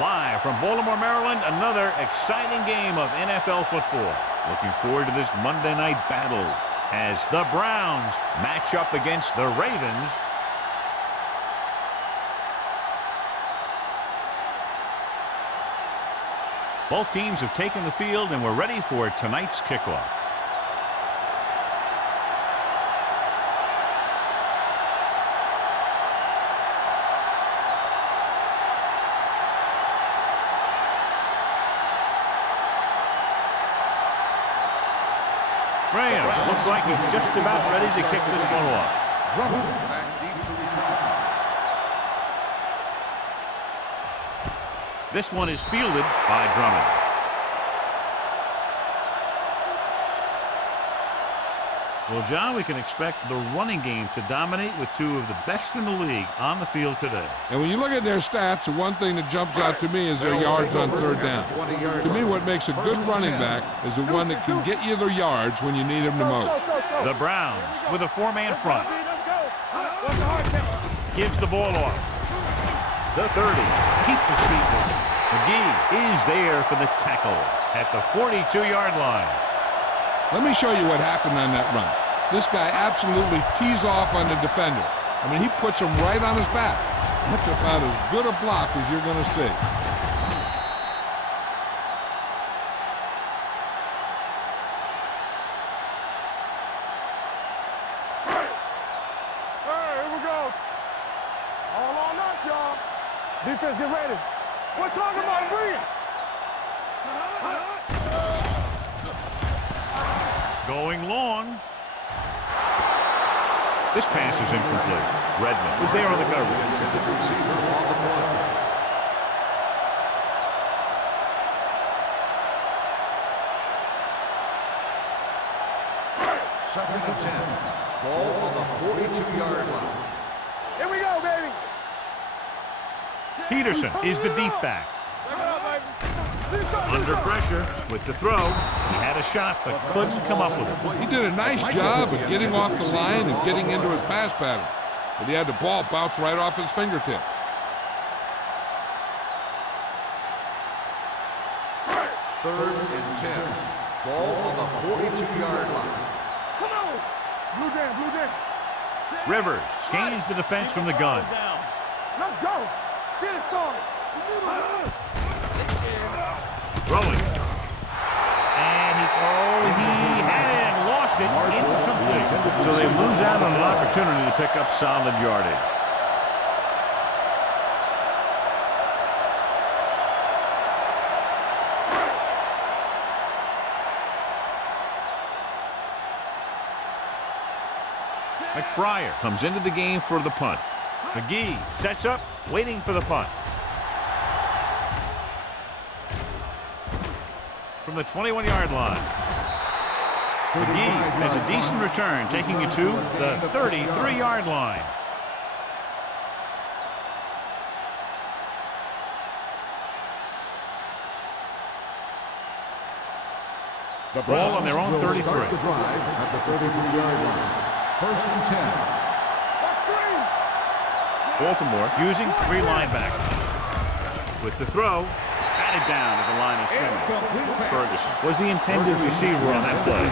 Live from Baltimore, Maryland, another exciting game of NFL football. Looking forward to this Monday night battle as the Browns match up against the Ravens. Both teams have taken the field and we're ready for tonight's kickoff. Graham looks like he's just about ready to kick this one off. This one is fielded by Drummond. Well, John, we can expect the running game to dominate with two of the best in the league on the field today. And when you look at their stats, the one thing that jumps out to me is their yards on third down. To me, what makes a good running back is the one that can get you the yards when you need them the most. The Browns with a four-man front. Gives the ball off. The 30 keeps his feet moving. McGee is there for the tackle at the 42-yard line. Let me show you what happened on that run. This guy absolutely tees off on the defender. I mean, he puts him right on his back. That's about as good a block as you're going to see. Here we go. All on us, y'all. Defense, get ready. We're talking about bringing. Going long. This pass is incomplete. Redmond is there on the coverage. Second and 10. Ball on the 42-yard line. Here we go, baby. Peterson is the deep back. Under pressure with the throw. He had a shot, but couldn't come up with it. He did a nice job of getting off the line and getting into his pass pattern. But he had the ball bounce right off his fingertips. Third and 10. Ball on the 42-yard line. Come on. Blue down. Rivers gains the defense from the gun. Let's go. Get it started. Throwing. And he had it and lost it. Incomplete. So they lose out on an opportunity to pick up solid yardage. McBriar comes into the game for the punt. McGee sets up, waiting for the punt. From the 21-yard line. McGee has a decent return, taking it to the 33-yard line. The ball on their own 33. Start the drive at the 33-yard line. First and 10. Baltimore using three linebackers. With the throw, batted down at the line of scrimmage. Ferguson was the intended receiver on that play.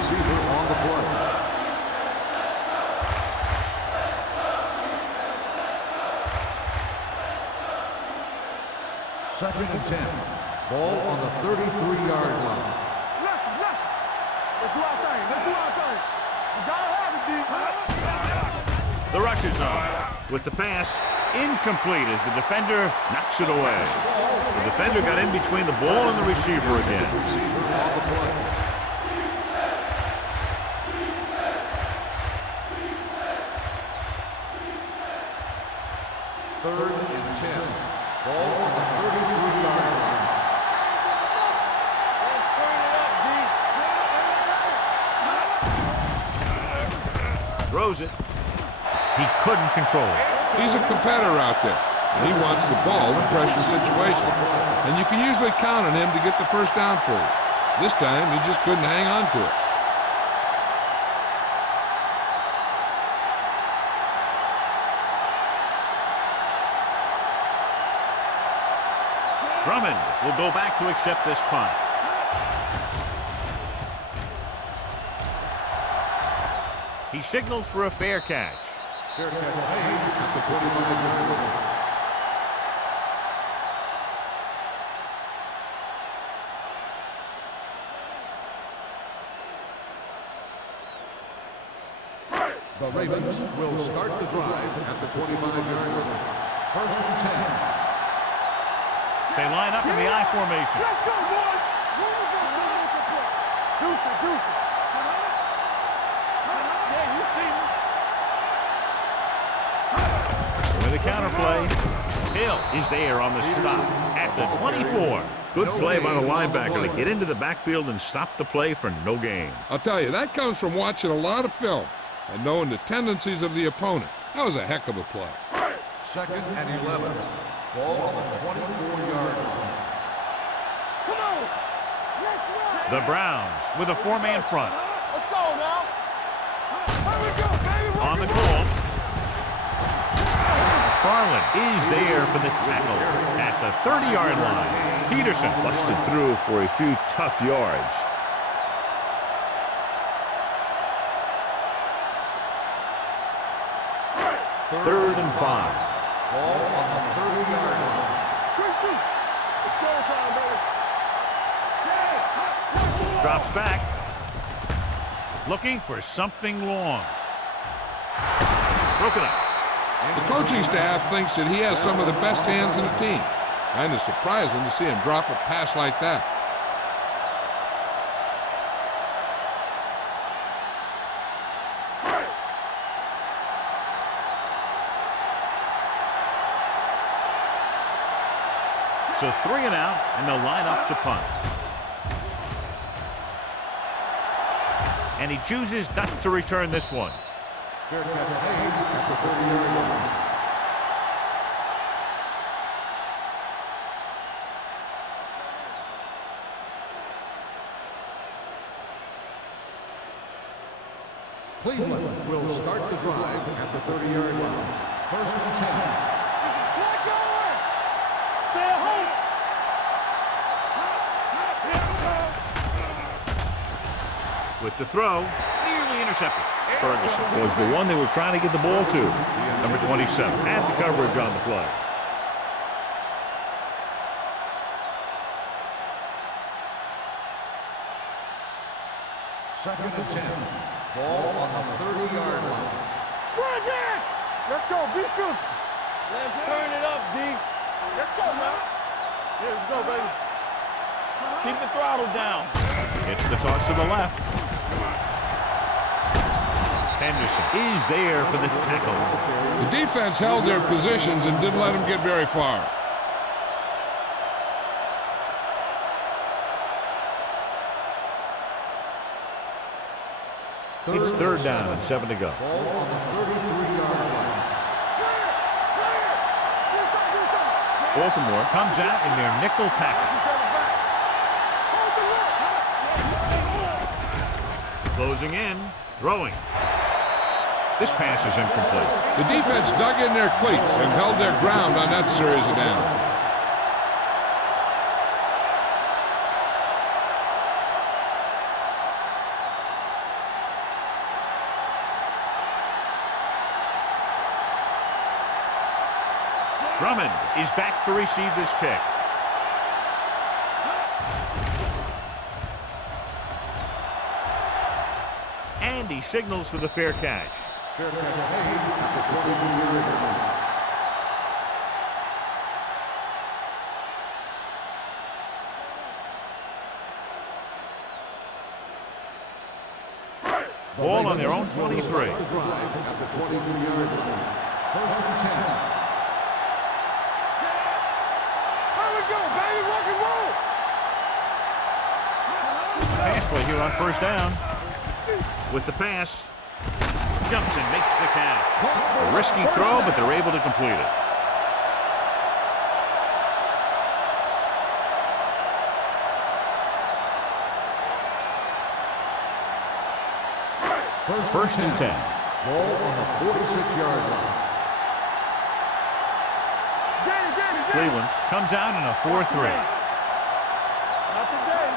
Second and 10. Ball on the 33-yard line. Let's do our thing. You gotta have it, D. The rush is on. With the pass, incomplete as the defender knocks it away. The defender got in between the ball and the receiver again. Third and 10. Ball on the 33-yard line. Throws it. He couldn't control it. He's a competitor out there. And he wants the ball in pressure situation. And you can usually count on him to get the first down for you. This time, he just couldn't hang on to it. Drummond will go back to accept this punt. He signals for a fair catch. Fair catch made at the 25-yard line. The Ravens will start the drive at the 25-yard line. 1st and 10. They line up in the I formation. Let's go, boys. Deuce it, deuce it. Yeah, you see me. With a counterplay, Hill is there on the stop at the 24. Good play by the linebacker to get into the backfield and stop the play for no gain. I'll tell you, that comes from watching a lot of film and knowing the tendencies of the opponent. That was a heck of a play. 2nd and 11. Ball on the 24-yard line. Come on. Let's run. The Browns with a 4-man front. Let's go now. Here we go, baby. On the call. Farland is there for the tackle at the 30-yard line. Peterson busted through for a few tough yards. Third and 5. Ball on the 30-yard line. Quick shoot. It's go time, baby. Drops back. Looking for something long. Broken up. The coaching staff thinks that he has some of the best hands in the team. Kind of surprising to see him drop a pass like that. So 3 and out, and they'll line up to punt. And he chooses not to return this one. Fair catch made at the 30-yard line. Cleveland will start the drive at the 30-yard line. 1st and 10. Flag going. Stay home. With the throw, nearly intercepted. Ferguson was the one they were trying to get the ball to. Number 27 had the coverage on the play. Second and 10. Ball on the 30-yard line. Run that. Let's go, be fierce. Let's turn it up, D. Let's go, man. Yeah, let's go, baby. Keep the throttle down. It's the toss to the left. Henderson is there for the tackle. The defense held their positions and didn't let them get very far. It's 3rd down and 7 to go. Ball on the 33-yard line. Baltimore comes out in their nickel package. Closing in, throwing. This pass is incomplete. The defense dug in their cleats and held their ground on that series of downs. Drummond is back to receive this kick. And he signals for the fair catch. Fair catch made at the 22-yard line. Ball on their own 23. The drive at the 22-yard line. 1st and 10. Here we go, baby. Rock and roll. Pass play here on 1st down. With the pass, jumps and makes the catch. A risky throw, but they're able to complete it. First and 10. Ball on the 46-yard line. Get it, get it, Cleveland comes out in a 4-3. Not today.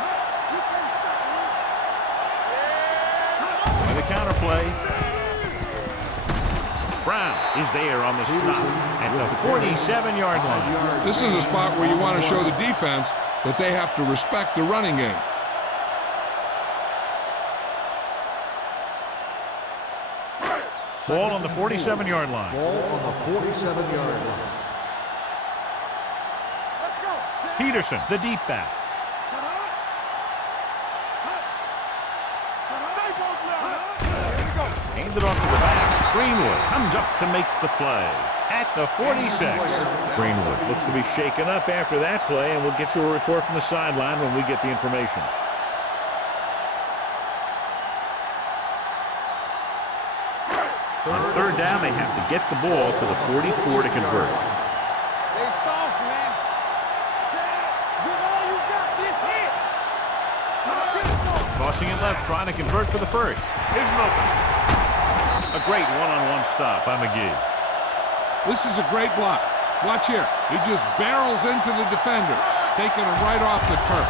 With a counter play. Brown is there on the stop at the 47-yard line. This is a spot where you want to show the defense that they have to respect the running game. Ball on the 47-yard line. Ball on the 47-yard line. Peterson, the deep back. Handed off to the back. Greenwood comes up to make the play at the 46. Greenwood looks to be shaken up after that play, and we'll get you a report from the sideline when we get the information. On third down, they have to get the ball to the 44 to convert. They soft, man. Give all you got. This hit. Tossing it left, trying to convert for the first. Here's an open. A great one-on-one stop by McGee. This is a great block. Watch here. He just barrels into the defender, taking him right off the turf.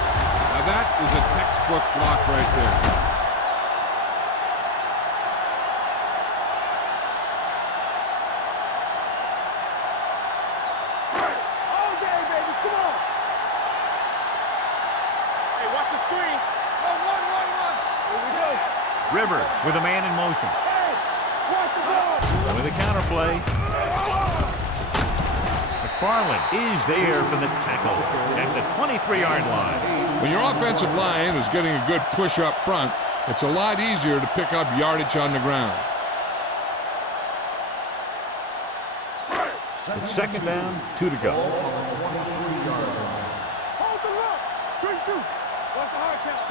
Now that is a textbook block right there. Rivers with a man in motion. With a counter play. McFarland is there for the tackle at the 23-yard line. When your offensive line is getting a good push up front, it's a lot easier to pick up yardage on the ground. It's second down, 2 to go.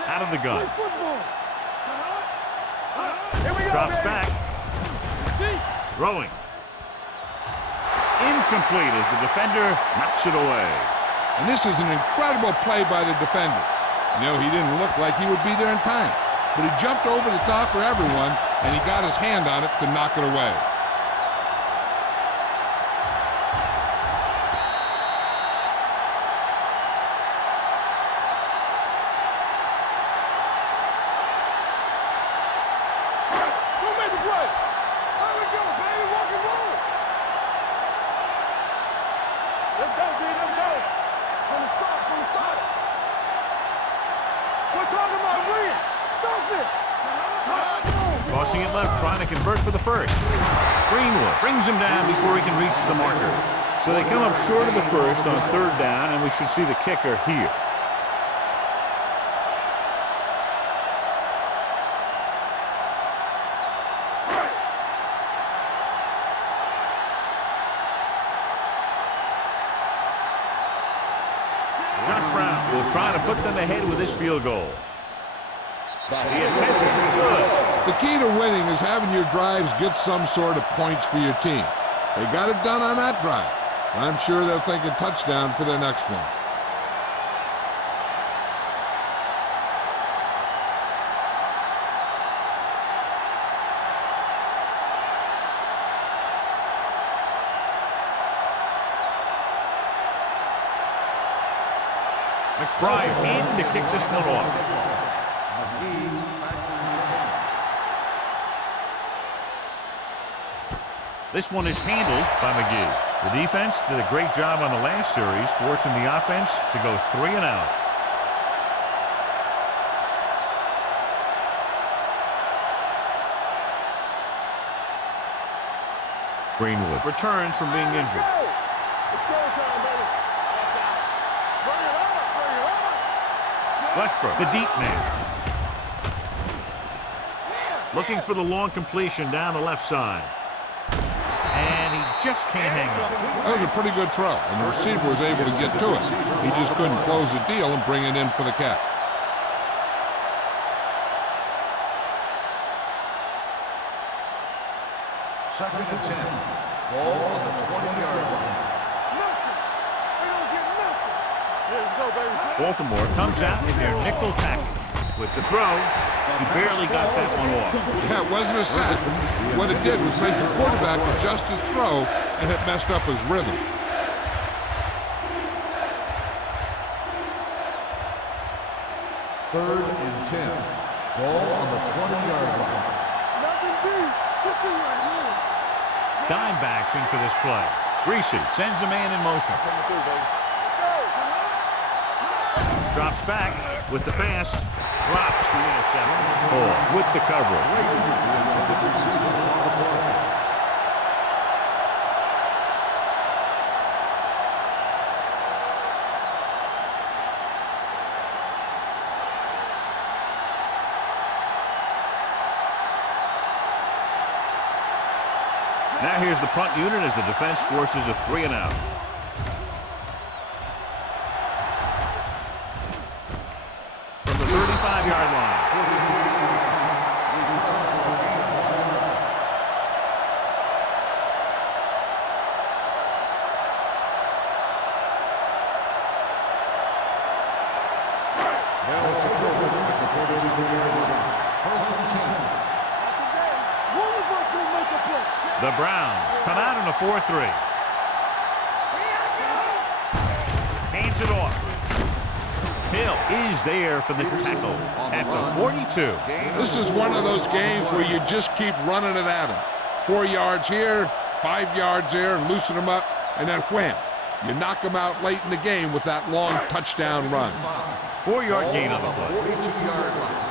Out of the gun. Drops back. Throwing. Incomplete as the defender knocks it away. And this is an incredible play by the defender. You know, he didn't look like he would be there in time, but he jumped over the top of everyone, and he got his hand on it to knock it away. Tossing it left, trying to convert for the first. Greenwood brings him down before he can reach the marker. So they come up short of the first on third down, and we should see the kicker here. Josh Brown will try to put them ahead with his field goal. The attempt is good. The key to winning is having your drives get some sort of points for your team. They got it done on that drive. I'm sure they'll think a touchdown for their next one. McBride in to kick this one off. This one is handled by McGee. The defense did a great job on the last series, forcing the offense to go 3 and out. Greenwood returns from being injured. Westbrook, the deep man. Looking for the long completion down the left side. And he just can't hang on. That was a pretty good throw, and the receiver was able to get to it. He just couldn't close the deal and bring it in for the catch. Second and 10. Ball on the 20-yard line. Baltimore comes out in their nickel package. With the throw, he barely got that one off. Yeah, it wasn't a sack. What it did was make the quarterback adjust his throw, and it messed up his rhythm. 3rd and 10. Ball on the 20-yard line. Nothing deep. 15 right here. Dimebacks in for this play. Greasy sends a man in motion. Coming through, baby. Drops back with the pass. Drops the interception. Hall with the coverage. Intended receiver on the play. Now here's the punt unit as the defense forces a 3-and-out. From the 35-yard line. Now it's a quarter at the 42-yard line. 1st and 10. The Browns come out in a 4-3. Hands it off. Hill is there for the tackle at the 42. This is one of those games where you just keep running it at them. 4 yards here, 5 yards there, and loosen them up, and then wham. You knock them out late in the game with that long touchdown run. 4-yard gain on the play. 42-yard line.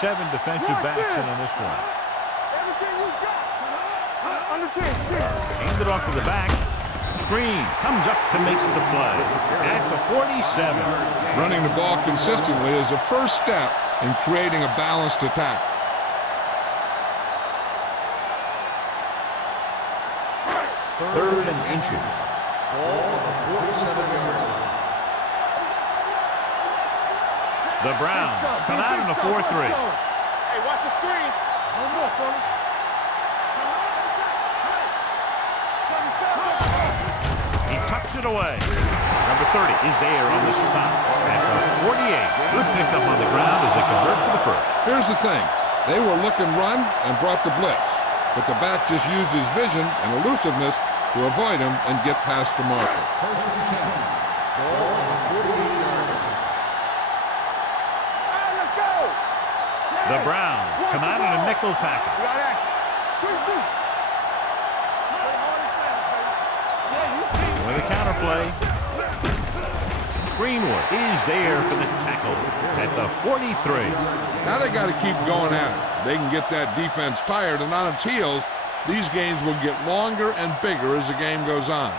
7 defensive backs in on this one. Everything you got. Under 10. Hand it off to the back. Green comes up to make the play at the 47. Running the ball consistently is a first step in creating a balanced attack. Third and inches. Ball on the 47-yard line. The Browns come out in a 4-3. Hey, watch the screen. No more, fella. He tucks it away. Number 30 is there on the stop at the 48. Good pickup on the ground as they convert for the first. Here's the thing. They were looking run and brought the blitz, but the back just used his vision and elusiveness to avoid him and get past the marker. 1st and 10. Ball on the 48-yard line. The Browns come out in a nickel package. With a counter play. Greenwood is there for the tackle at the 43. Now they got to keep going at it. They can get that defense tired and on its heels. These games will get longer and bigger as the game goes on.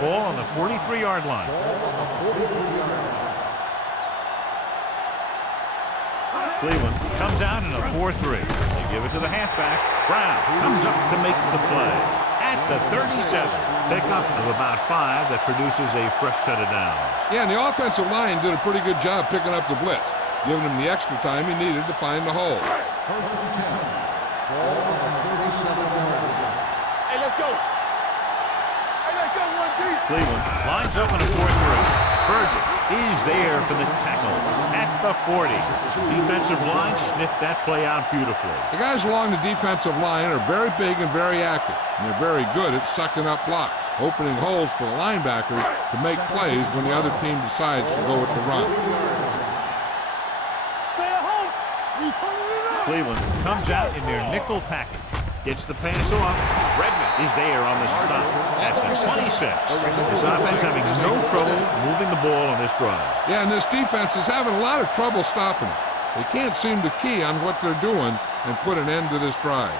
Ball on the 43-yard line. Ball on the 43-yard line. Cleveland comes out in a 4-3. They give it to the halfback. Brown comes up to make the play at the 37. Pickup of about 5 that produces a fresh set of downs. Yeah, and the offensive line did a pretty good job picking up the blitz, giving him the extra time he needed to find the hole. 1st and 10. Ball on the 37-yard line. Hey, let's go. Hey, let's go, 1 deep. Cleveland lines up in a 4-3. Burgess is there for the tackle at the 40. Defensive line sniffed that play out beautifully. The guys along the defensive line are very big and very active, and they're very good at sucking up blocks, opening holes for the linebackers to make plays when the other team decides to go with the run. Stay at home. You turning it up. Cleveland comes out in their nickel package. Gets the pass off. Redmond is there on the stop at the 26. This offense having no trouble moving the ball on this drive. Yeah, and this defense is having a lot of trouble stopping it. They can't seem to key on what they're doing and put an end to this drive.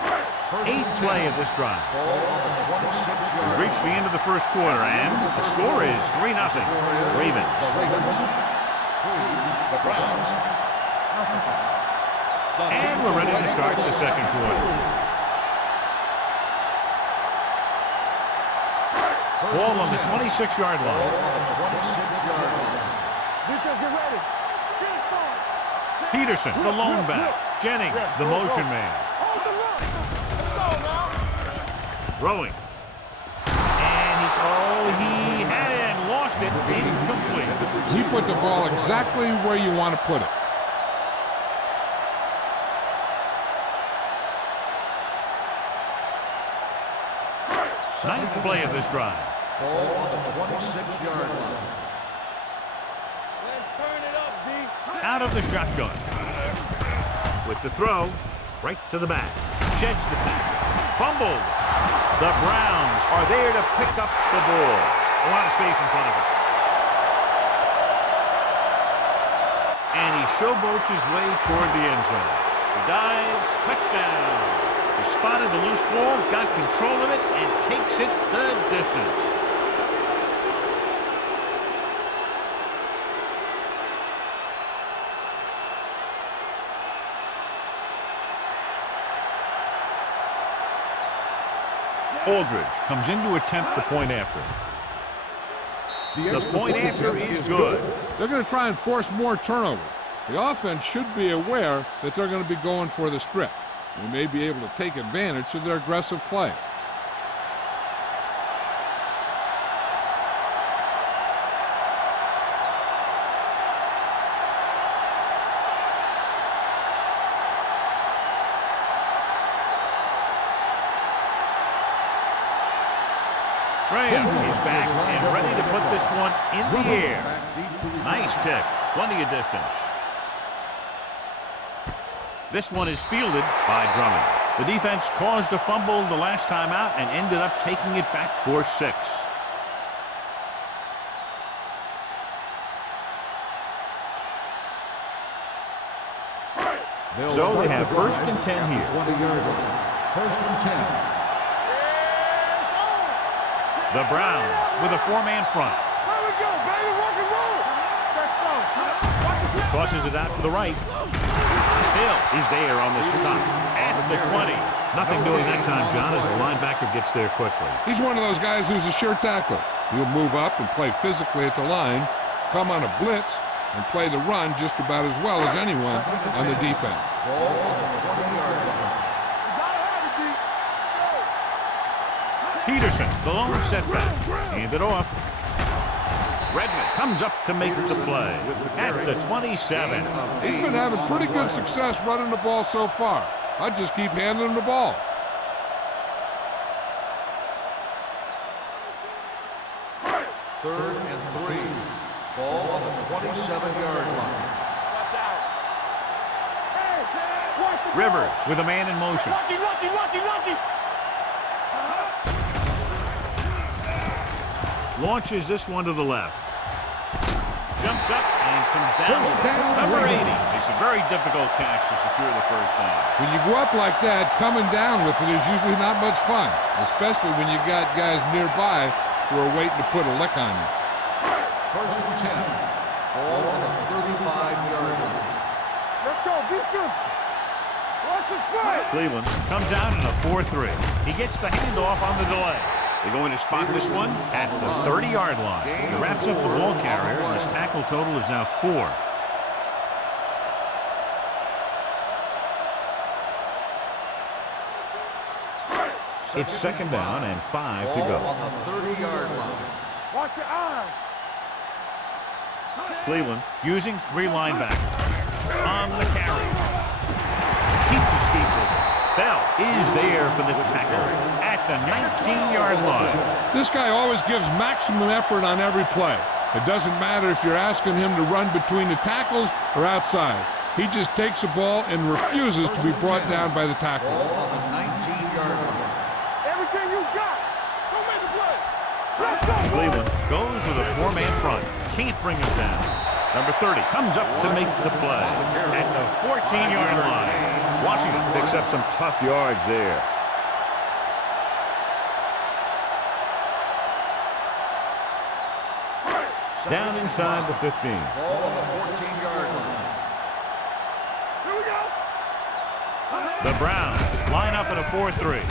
8th play of this drive. Ball on the 26-yard line. We've reached the end of the first quarter, and the score is 3-0. Ravens. The Ravens. 3. The Browns. And we're ready to start the second quarter. Ball on the 26-yard line. Ball on the 26-yard line. Defense, get ready. Peterson, the lone back. Jennings, the motion man. Hold the run. Let's go now. Throwing. And he had it and lost it. Incomplete. He put the ball exactly where you want to put it. 9th play of this drive. Ball on the 26-yard line. Let's turn it up, D. Out of the shotgun. With the throw, right to the back. Sheds the pack. Fumbled. The Browns are there to pick up the ball. A lot of space in front of him. And he showboats his way toward the end zone. He dives, touchdown. He spotted the loose ball, got control of it, and takes it the distance. Aldridge comes in to attempt the point after. The point after is good. They're going to try and force more turnovers. The offense should be aware that they're going to be going for the strip. They may be able to take advantage of their aggressive play. He's back and ready to put this one in the air. Nice kick. Plenty of distance. This one is fielded by Drummond. The defense caused a fumble the last time out and ended up taking it back for 6. So they have 1st and 10 here. 20-yard line. 1st and 10. The Browns with a 4-man front. There we go, baby. Rock and roll. Let's go. Tosses it out to the right. Hill is there on the stop at the 20. Nothing doing that time, John, as the linebacker gets there quickly. He's one of those guys who's a sure tackler. He'll move up and play physically at the line, come on a blitz, and play the run just about as well as anyone on the defense. Ball on the 20-yard line. Peterson, the lone setback. Hand it off. Redmond comes up to make the play at the 27. He's been having pretty good success running the ball so far. I'd just keep handing him the ball. Third and 3. Ball on the 27-yard line. Rivers with a man in motion. Lucky. Launches this one to the left. Jumps up and comes down. First down, Number 80 Rivers. makes a very difficult catch to secure the first down. When you go up like that, coming down with it is usually not much fun, especially when you got guys nearby who are waiting to put a lick on you. 1st and 10. Ball on the 35-yard line. Let's go, defense. Watch the play. Cleveland comes out in a 4-3. He gets the handoff on the delay. They're going to spot this one at the 30-yard line. He wraps up the ball carrier, and his tackle total is now 4. It's 2nd down and 5 to go. Ball on the 30-yard line. Watch your eyes. Cleveland using 3 linebackers on the carry. Keeps his feet moving. Bell is there for the tackle at the 19-yard line. This guy always gives maximum effort on every play. It doesn't matter if you're asking him to run between the tackles or outside. He just takes the ball and refuses to be brought down by the tackle. Ball on the 19-yard line. Everything you got. Go make the play. Let's go. Cleveland goes with a 4-man front. Can't bring him down. Number 30 comes up to make the play at the 14-yard line. Washington picks up some tough yards there. Down inside the 15. Ball on the 14-yard line. Here we go. The Browns line up in a 4-3.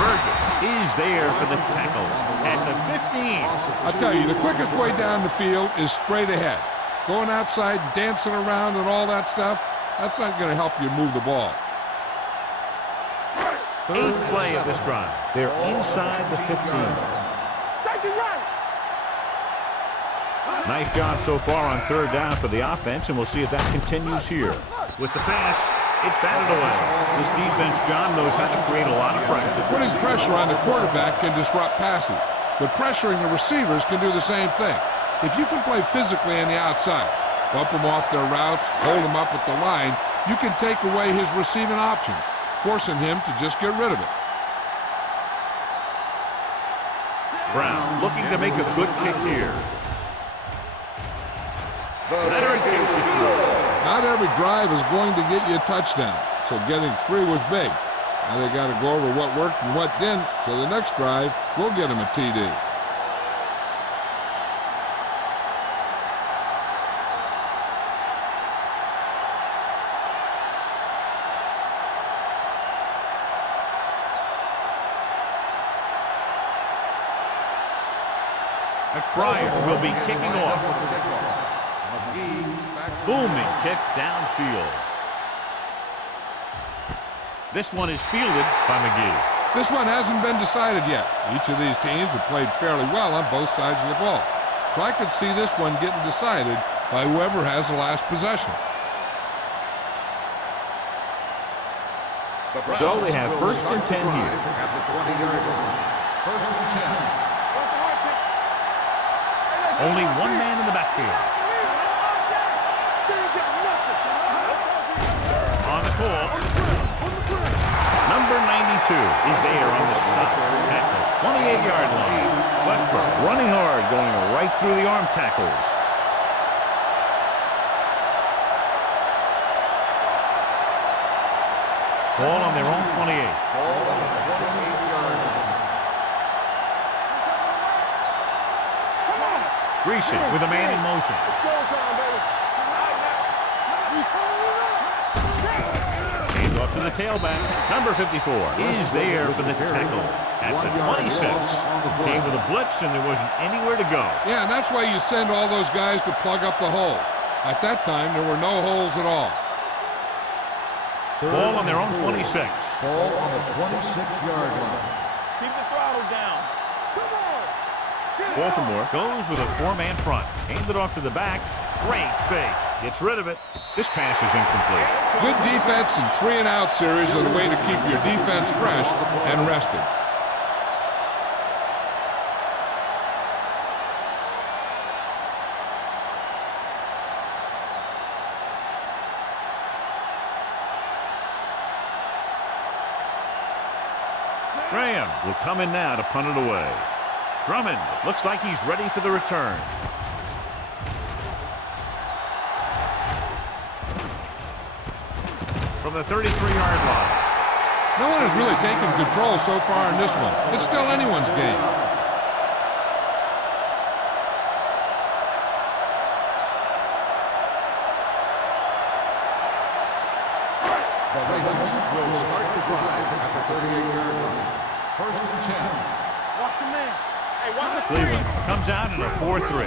Burgess is there for the tackle at the 15. I'll tell you, the quickest way down the field is straight ahead. Going outside, dancing around and all that stuff, that's not going to help you move the ball. 8th play of this drive. They're inside the 15. Take it right. Nice job so far on 3rd down for the offense, and we'll see if that continues here. With the pass, it's batted away. This defense, John, knows how to create a lot of pressure. Putting pressure on the quarterback can disrupt passing. but pressuring the receivers can do the same thing. If you can play physically on the outside, bump them off their routes, hold them up at the line, you can take away his receiving options, forcing him to just get rid of it. Brown looking to make a good kick here. Leonard gives it through. Not every drive is going to get you a touchdown, so getting 3 was big. Now they got to go over what worked and what didn't, so the next drive will get him a TD. McBride will be kicking off. Booming kick downfield. This one is fielded by McGee. This one hasn't been decided yet. Each of these teams have played fairly well on both sides of the ball. So I could see this one getting decided by whoever has the last possession. So they have 1st and 10 here. At the 20-yard line. 1st and 10. Only one man in the backfield. On the call. Number 92 is there on the stop at the 28-yard line. Westbrook running hard, going right through the arm tackles. Ball on their own 28. Ball on the 28-yard line. Greasy with a man in motion. Hands off to the tailback. Number 54 is there for the tackle at the 26. Came with a blitz and there wasn't anywhere to go. Yeah, and that's why you send all those guys to plug up the hole. At that time, there were no holes at all. Ball on their own 26. Ball on the 26-yard line. Keep the throttle down. Come on. Baltimore goes with a 4-man front. Handed off to the back. Great fake. Gets rid of it. This pass is incomplete. Good defense and 3-and-out series are the way to keep your defense fresh and rested. Graham will come in now to punt it away. Drummond looks like he's ready for the return. From the 33-yard line. No one has really taken control so far in this one. It's still anyone's game. The Ravens will start the drive at the 38-yard line. 1st and 10. Watch your man. Hey, watch the Cleveland comes out in a 4-3.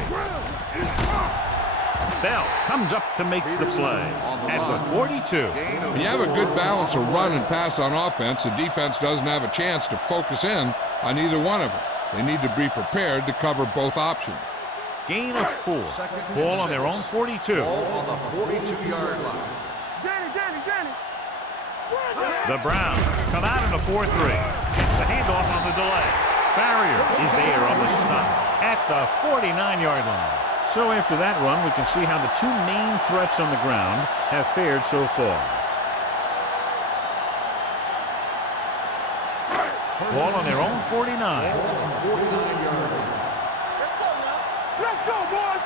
Bell comes up to make the play at the 42. When you have a good balance of run and pass on offense, the defense doesn't have a chance to focus in on either one of them. They need to be prepared to cover both options. Gain of 4. Ball on their own 42. Ball on the 42-yard line. Danny. The Browns come out in a 4-3. Gets the handoff on the delay. Barrier is there on the stop at the 49-yard line. So after that run, we can see how the 2 main threats on the ground have fared so far. Ball on their own 49. Let's go, boys.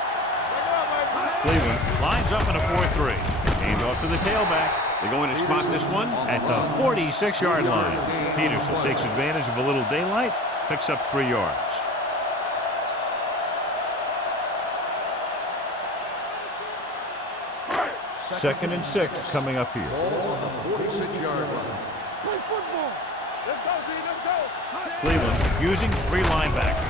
Cleveland lines up in a 4-3. Handoff to the tailback. They're going to spot this one at the 46-yard line. Peterson takes advantage of a little daylight, picks up 3 yards. Second and 6 coming up here. Ball on the 46-yard line. Play football. Let's go, B. Let's go. Cleveland using 3 linebackers.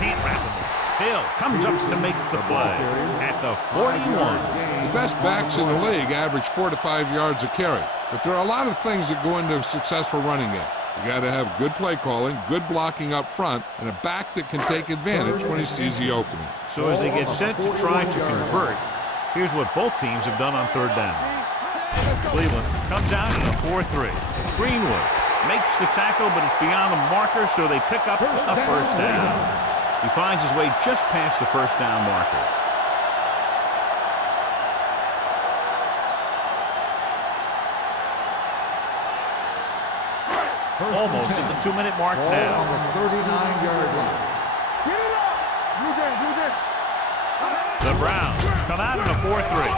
Can't wrap them up. Hill comes up to make the play at the 41. The best backs in the league average 4 to 5 yards a carry, but there are a lot of things that go into a successful running game. You got to have good play calling, good blocking up front, and a back that can take advantage when he sees the opening. So as they get set to try to convert, here's what both teams have done on 3rd down. Cleveland comes out in a 4-3. Greenwood makes the tackle, but it's beyond the marker, so they pick up a 1st down. He finds his way just past the first down marker. Almost at the 2-minute mark Ball now. on the 39-yard line. Get it up! Blue game, blue game. The Browns come out in a 4-3.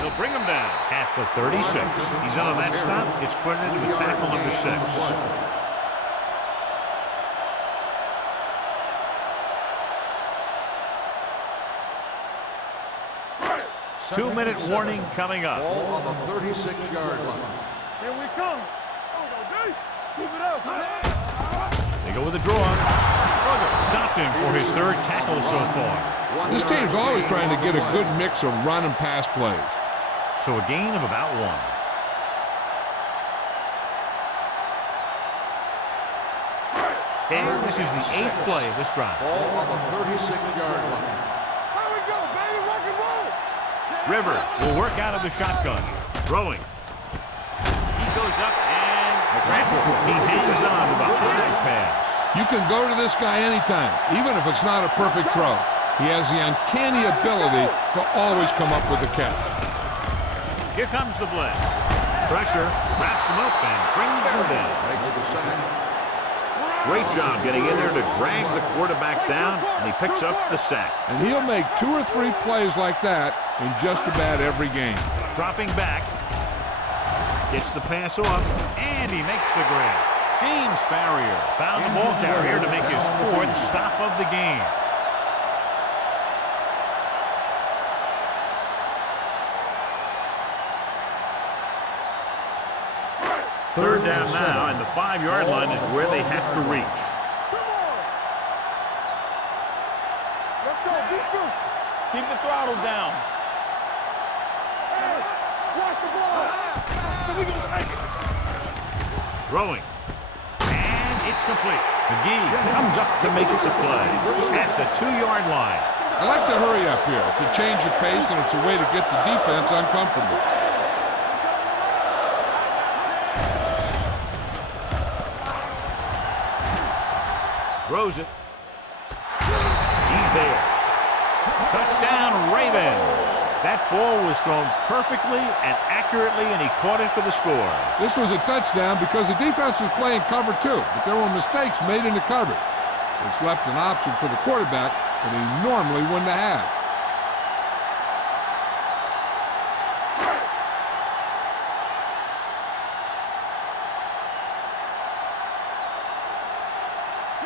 He'll bring him down at the 36. He's in on that stop. It's credited with tackle number 6. 2-minute warning coming up. Ball on the 36-yard line. Here we come. Keep it up. They go with a draw. Stopped him for his 3rd tackle so far. This team's always trying to get a good mix of run and pass plays. So a gain of about 1. And this is the 8th play of this drive. Ball on the 36-yard line. Here we go, baby. Rock and roll. Rivers will work out of the shotgun. Throwing. He goes up and he hangs on to the high pass. You can go to this guy anytime, even if it's not a perfect throw. He has the uncanny ability to always come up with a catch. Here comes the blitz. Pressure, wraps him up and brings him down. Makes the sack. Great job getting in there to drag the quarterback down, and he picks up the sack. And he'll make 2 or 3 plays like that in just about every game. Dropping back. Gets the pass off, and he makes the grab. James Farrier found the ball carrier to make his 4th stop of the game. Third down now, and the 5-yard line is where they have to reach. Come on. Let's go. Keep the throttle down. Hey, watch the ball. So we gonna take it. Throwing. And it's complete. McGee comes up to make it a play at the 2-yard line. I like to hurry up here. It's a change of pace, and it's a way to get the defense uncomfortable. Throws it. He's there. Touchdown, Ravens. That ball was thrown perfectly and accurately, and he caught it for the score. This was a touchdown because the defense was playing cover 2, but there were mistakes made in the coverage, which left an option for the quarterback that he normally wouldn't have had.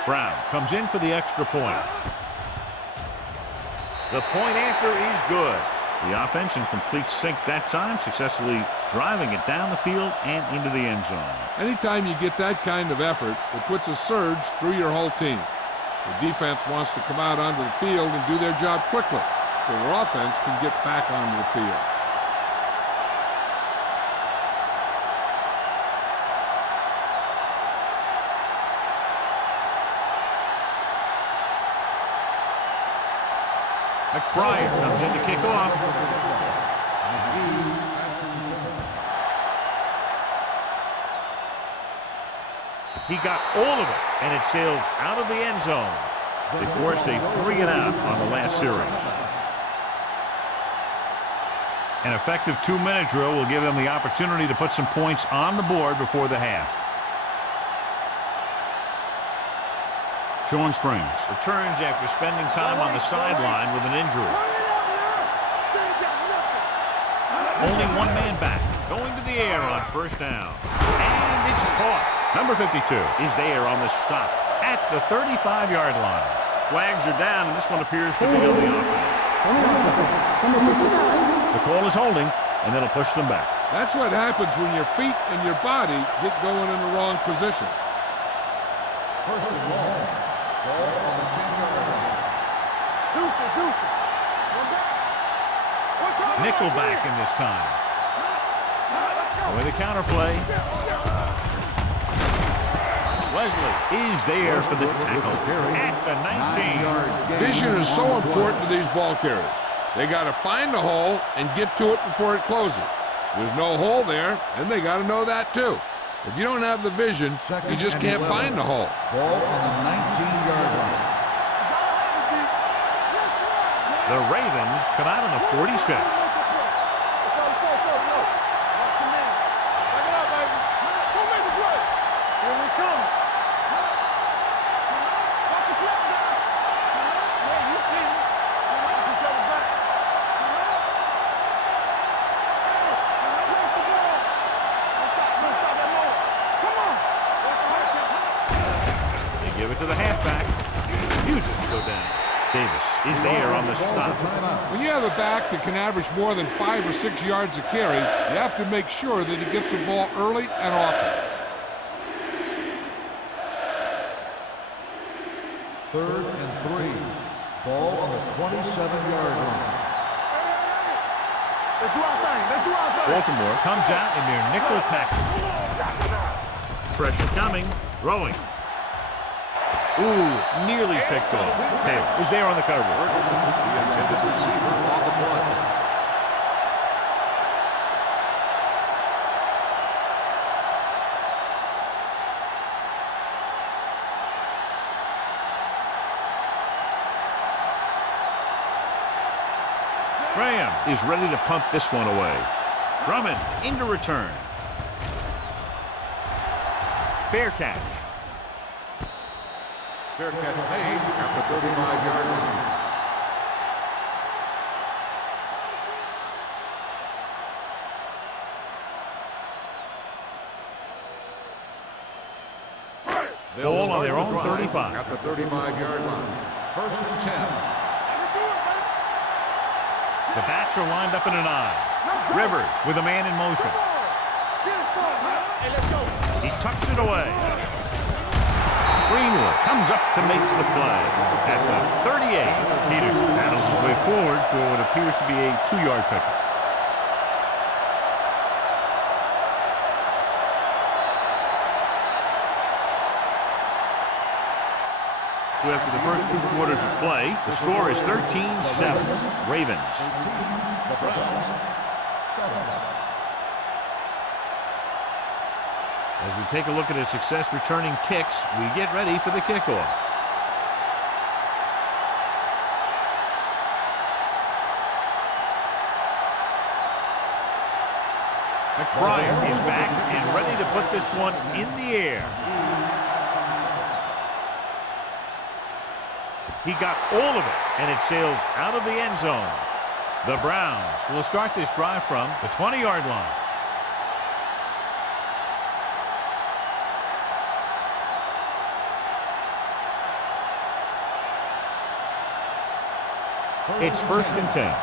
Brown comes in for the extra point. The point after is good. The offense in complete sync that time, successfully driving it down the field and into the end zone. Anytime you get that kind of effort, it puts a surge through your whole team. The defense wants to come out onto the field and do their job quickly, so their offense can get back onto the field. McBride comes in to kick off. He got all of it, and it sails out of the end zone. They forced a 3-and-out on the last series. An effective 2-minute drill will give them the opportunity to put some points on the board before the half. Sean Springs returns after spending time on the sideline with an injury. Only one man back, going to the air on first down. And it's caught. Number 52 is there on the stop at the 35-yard line. Flags are down, and this one appears to be on the offense. Number 69. The call is holding, and that'll push them back. That's what happens when your feet and your body get going in the wrong position. First and long. Ball on the 10-yard line. Deuce it. Nickelback in this time. With a counterplay. Wesley is there for the tackle at the 19. Vision is so important to these ball carriers. They got to find the hole and get to it before it closes. There's no hole there, and they got to know that too. If you don't have the vision, you just can't find the hole. Ball on the 19-yard line. The Ravens come out on the 46. Give it to the halfback. Refuses to go down. Davis is there on the stop. When you have a back that can average more than 5 or 6 yards a carry, you have to make sure that he gets the ball early and often. Third and 3. Ball on the 27-yard line. Baltimore comes out in their nickel package. Pressure coming. Throwing. Ooh, nearly picked off. Taylor is there on the coverage. The intended receiver on the play. Graham is ready to pump this one away. Drummond into return. Fair catch. Fair catch made at the 35-yard line. Ball on their own 35. At the 35-yard line. First and 10. The backs are lined up in an eye. Rivers with a man in motion. He tucks it away. Greenwood comes up to make the play. At the 38, Peterson battles his way forward for what appears to be a 2-yard pickup. So after the first 2 quarters of play, the score is 13-7. Ravens. The Browns. 7. As we take a look at his success returning kicks, we get ready for the kickoff. McBride is back and ready to put this one in the air. He got all of it, and it sails out of the end zone. The Browns will start this drive from the 20-yard line. It's first and 10.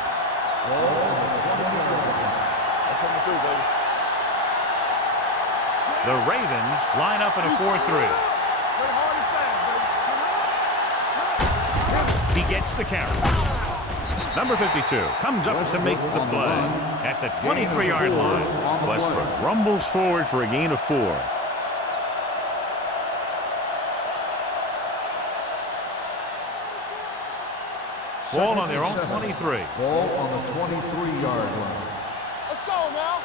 The Ravens line up in a 4-3. He gets the carry. Number 52 comes up to make the play at the 23-yard line. Westbrook rumbles forward for a gain of 4. Ball on their own 23. Ball on the 23-yard line. Let's go now.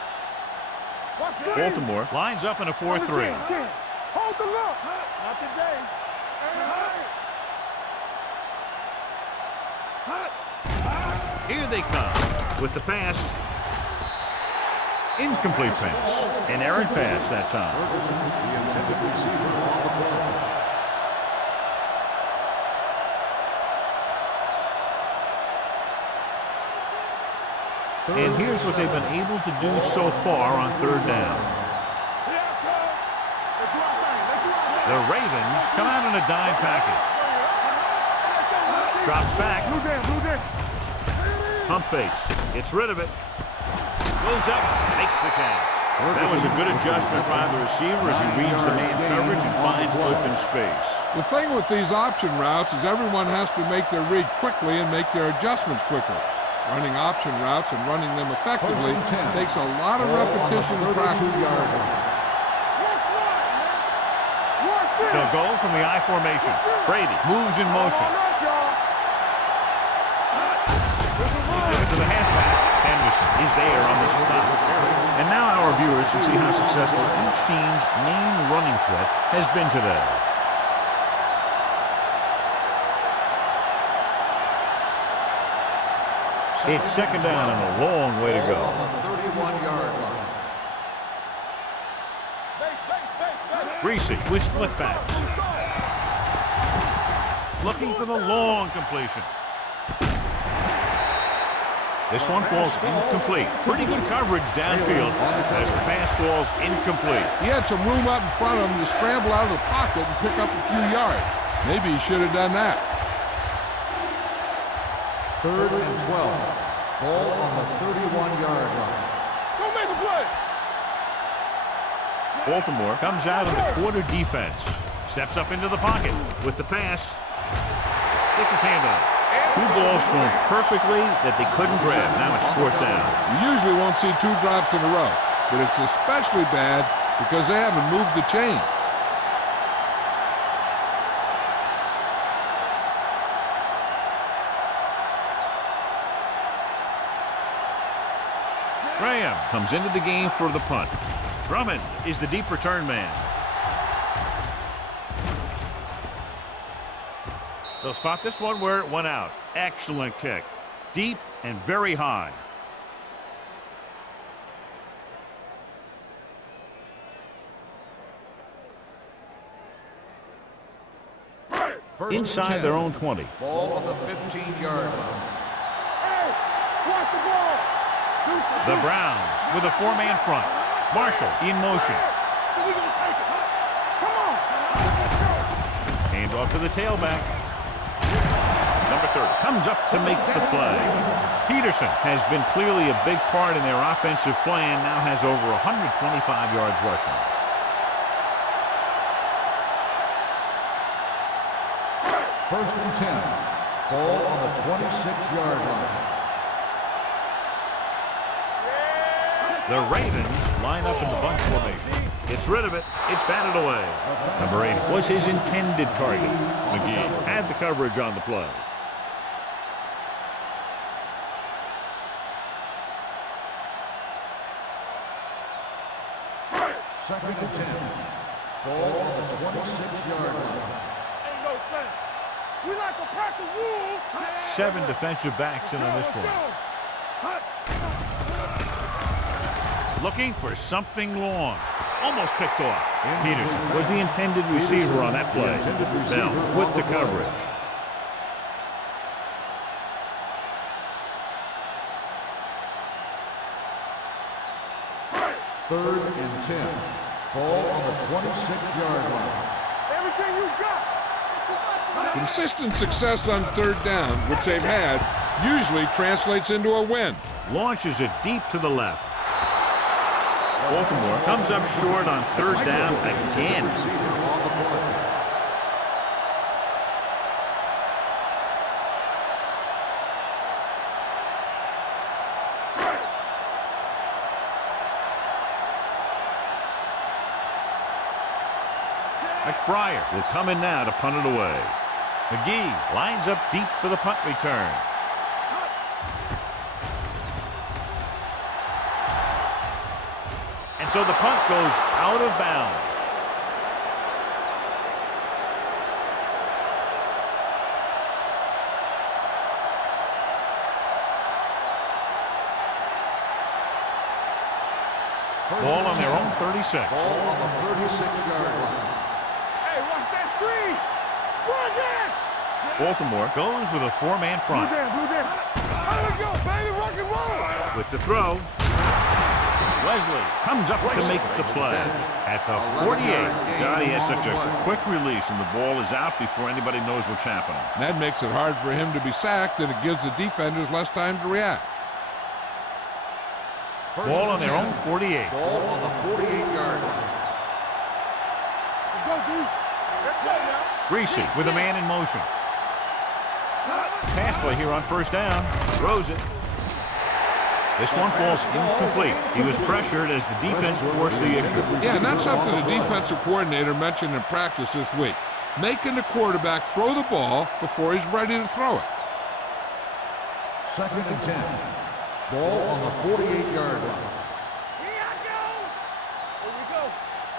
Baltimore lines up in a 4-3. Hold the look. Not today. Here they come with the pass. Incomplete pass. An errant pass that time. The intended receiver on the play. And here's what they've been able to do so far on 3rd down. The Ravens come out in a dime package. Drops back. Pump fakes. Gets rid of it. Goes up. Makes the catch. That was a good adjustment by the receiver as he reads the man coverage and finds open space. The thing with these option routes is everyone has to make their read quickly and make their adjustments quickly. Running option routes and running them effectively takes a lot of repetition and practice. They'll go from the I formation. Brady moves in motion. They give it to the halfback. Henderson is there on the stop. And now our viewers can see how successful each team's main running threat has been today. It's second down and a long way to go. On the 31-yard line. Greasy with split backs. Looking for the long completion. This one falls incomplete. Pretty good coverage downfield as the pass falls incomplete. He had some room out in front of him to scramble out of the pocket and pick up a few yards. Maybe he should have done that. 3rd and 12. Ball on the 31-yard line. Don't make a play. Baltimore comes out of the quarter defense. Steps up into the pocket with the pass. Gets his hand on it. 2 balls thrown perfectly that they couldn't grab. Now it's 4th down. You usually won't see 2 drops in a row, but it's especially bad because they haven't moved the chain. Graham comes into the game for the punt. Drummond is the deep return man. They'll spot this one where it went out. Excellent kick. Deep and very high. Inside their own 20. Ball on the 15-yard line. Hey, watch the ball. The Browns with a 4-man front. Marshall in motion. So we gonna take it. Come on. Hand off to the tailback. Number 30 comes up to make the play. Peterson has been clearly a big part in their offensive plan. Now has over 125 yards rushing. First and 10. Ball on the 26-yard line. The Ravens line up in the bunch formation. Gets rid of it. It's batted away. Number 8 was his intended target. McGee had the coverage on the play. Second and 10. Ball on the 26-yard line. Ain't no thing. We like a pack of wolves. 7 defensive backs in on this one. Looking for something long. Almost picked off. Peterson was the intended receiver on that play. Bell with the coverage. Third and 10. Ball on the 26-yard line. Everything you got. Consistent success on 3rd down, which they've had, usually translates into a win. Launches it deep to the left. Baltimore comes up short on 3rd down again. Receiver on the play. McBriar will come in now to punt it away. McGee lines up deep for the punt return. And so the punt goes out of bounds. Ball on their own 36. Ball on the 36-yard line. Hey, watch that screen. Run that. Baltimore goes with a 4-man front. Blue down. There we go, baby. Rock and roll. With the throw, Wesley comes up to make the play. At the 48, God, he has such a quick release, and the ball is out before anybody knows what's happening. That makes it hard for him to be sacked, and it gives the defenders less time to react. Ball on their own 48. Ball on the 48-yard line. Let's go, D. Let's go now. Greasy with a man in motion. Pass play here on 1st down. Throws it. This one falls incomplete. He was pressured as the defense forced the issue. Yeah, and that's something the defensive coordinator mentioned in practice this week. Making the quarterback throw the ball before he's ready to throw it. Second and 10. Ball on the 48-yard line. Here I go. Here we go.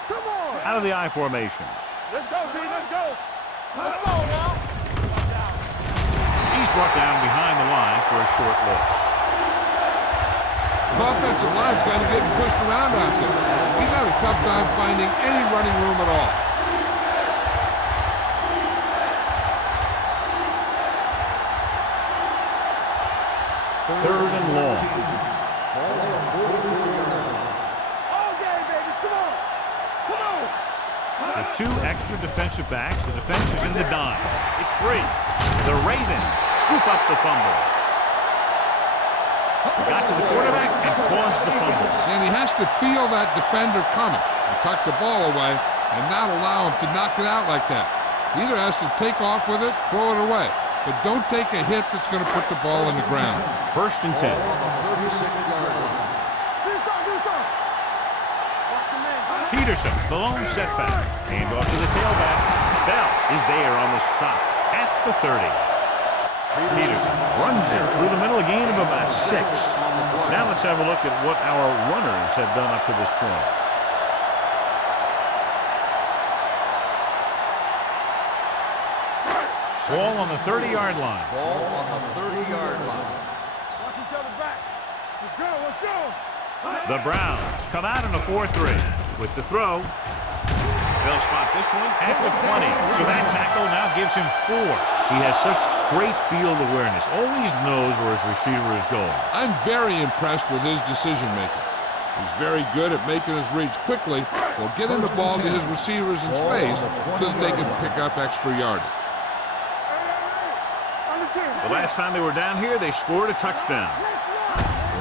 Come on. Out of the I formation. Let's go, D. Let's go. Let's go now. He's brought down behind the line for a short loss. Offensive line's got to get pushed around out there. He's had a tough time finding any running room at all. Third and long. Okay, baby, come on. Come on. With two extra defensive backs, the defense is in the dime. It's free. The Ravens scoop up the fumble. Got to the quarterback and caused the fumble. And he has to feel that defender coming and tuck the ball away and not allow him to knock it out like that. He either has to take off with it, throw it away. But don't take a hit that's going to put the ball on the ground. First and 10. On the 36-yard line. Do something. Watch your man. Peterson, the lone setback. Hand off to the tailback. Bell is there on the stop at the 30. Peterson runs it through the middle, a gain of about 6. Now let's have a look at what our runners have done up to this point. Ball on the 30-yard line. Ball on the 30-yard line. Watch each other back. Let's go. The Browns come out in a 4-3 with the throw. They'll spot this one at the 20. So that tackle now gives him 4. He has such great field awareness. Always knows where his receiver is going. I'm very impressed with his decision making. He's very good at making his reads quickly while getting the ball to his receivers in space so that they can pick up extra yardage. The last time they were down here, they scored a touchdown.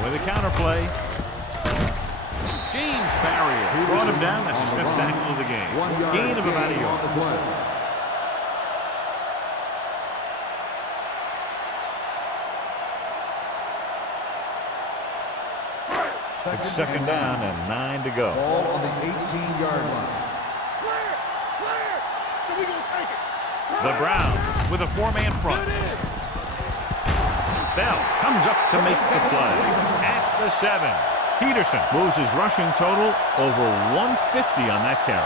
With a counterplay. James Farrier brought him down. That's his 5th tackle of the game. Gain of about a yard. It's second down and 9 to go. Ball on the 18-yard line. Clear. So we gonna take it. The Browns with a 4-man front. Bell comes up to make the play at the 7. Peterson moves his rushing total over 150 on that carry.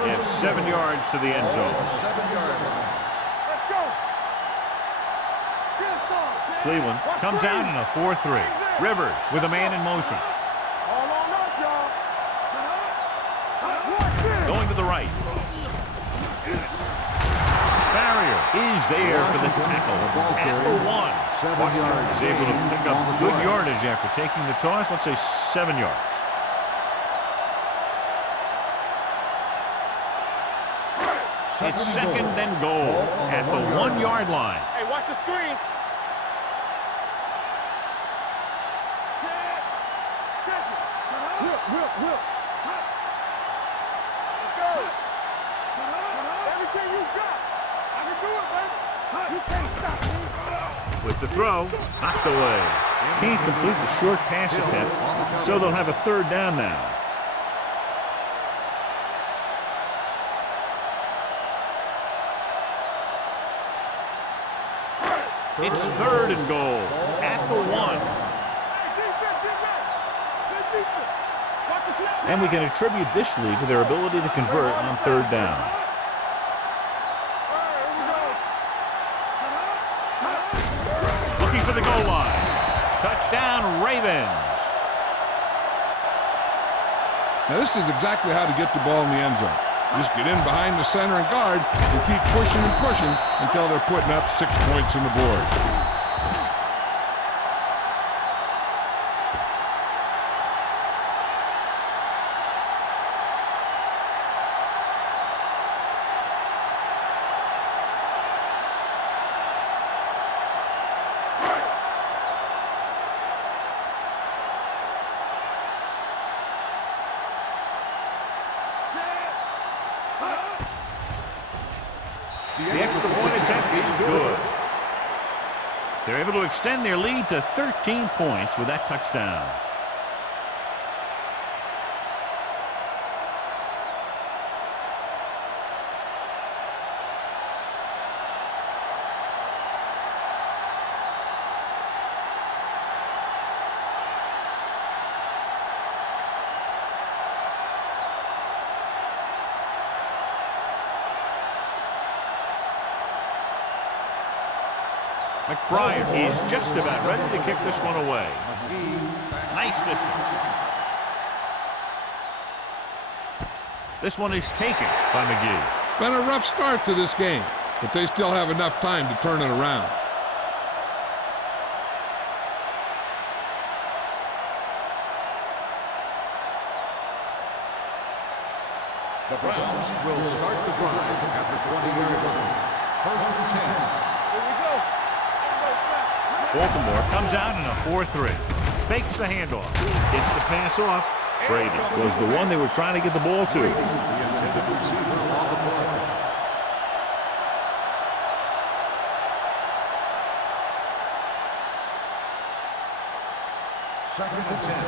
He has 7 yards to the end zone. 7-yard line. Let's go. Get us on. Cleveland comes out in a 4-3. Rivers with a man in motion. All on us, y'all. Watch this. Going to the right. Barrier is there for the tackle at the 1. Washington is able to pick up good yardage after taking the toss. Let's say 7 yards. It's second and goal at the 1-yard line. Hey, watch the screen. Check it. Whip. Let's go. Everything you got. I can do it, baby. You can't stop me. With the throw, knocked away. Can't complete the short pass attempt, so they'll have a 3rd down now. It's 3rd and goal at the 1. And we can attribute this lead to their ability to convert on 3rd down. Looking for the goal line. Touchdown, Ravens. Now this is exactly how to get the ball in the end zone. Just get in behind the center and guard and keep pushing until they're putting up 6 points on the board. The extra point attempt is good. They're able to extend their lead to 13 points with that touchdown. McBride is just about ready to kick this one away. Nice distance. This one is taken by McGee. Been a rough start to this game, but they still have enough time to turn it around. The Browns will start the drive at the 20-yard line. First and 10. Here we go. Baltimore comes out in a 4-3. Fakes the handoff. Gets the pass off. Brady was the one they were trying to get the ball to. The intended receiver on the play. Second and 10.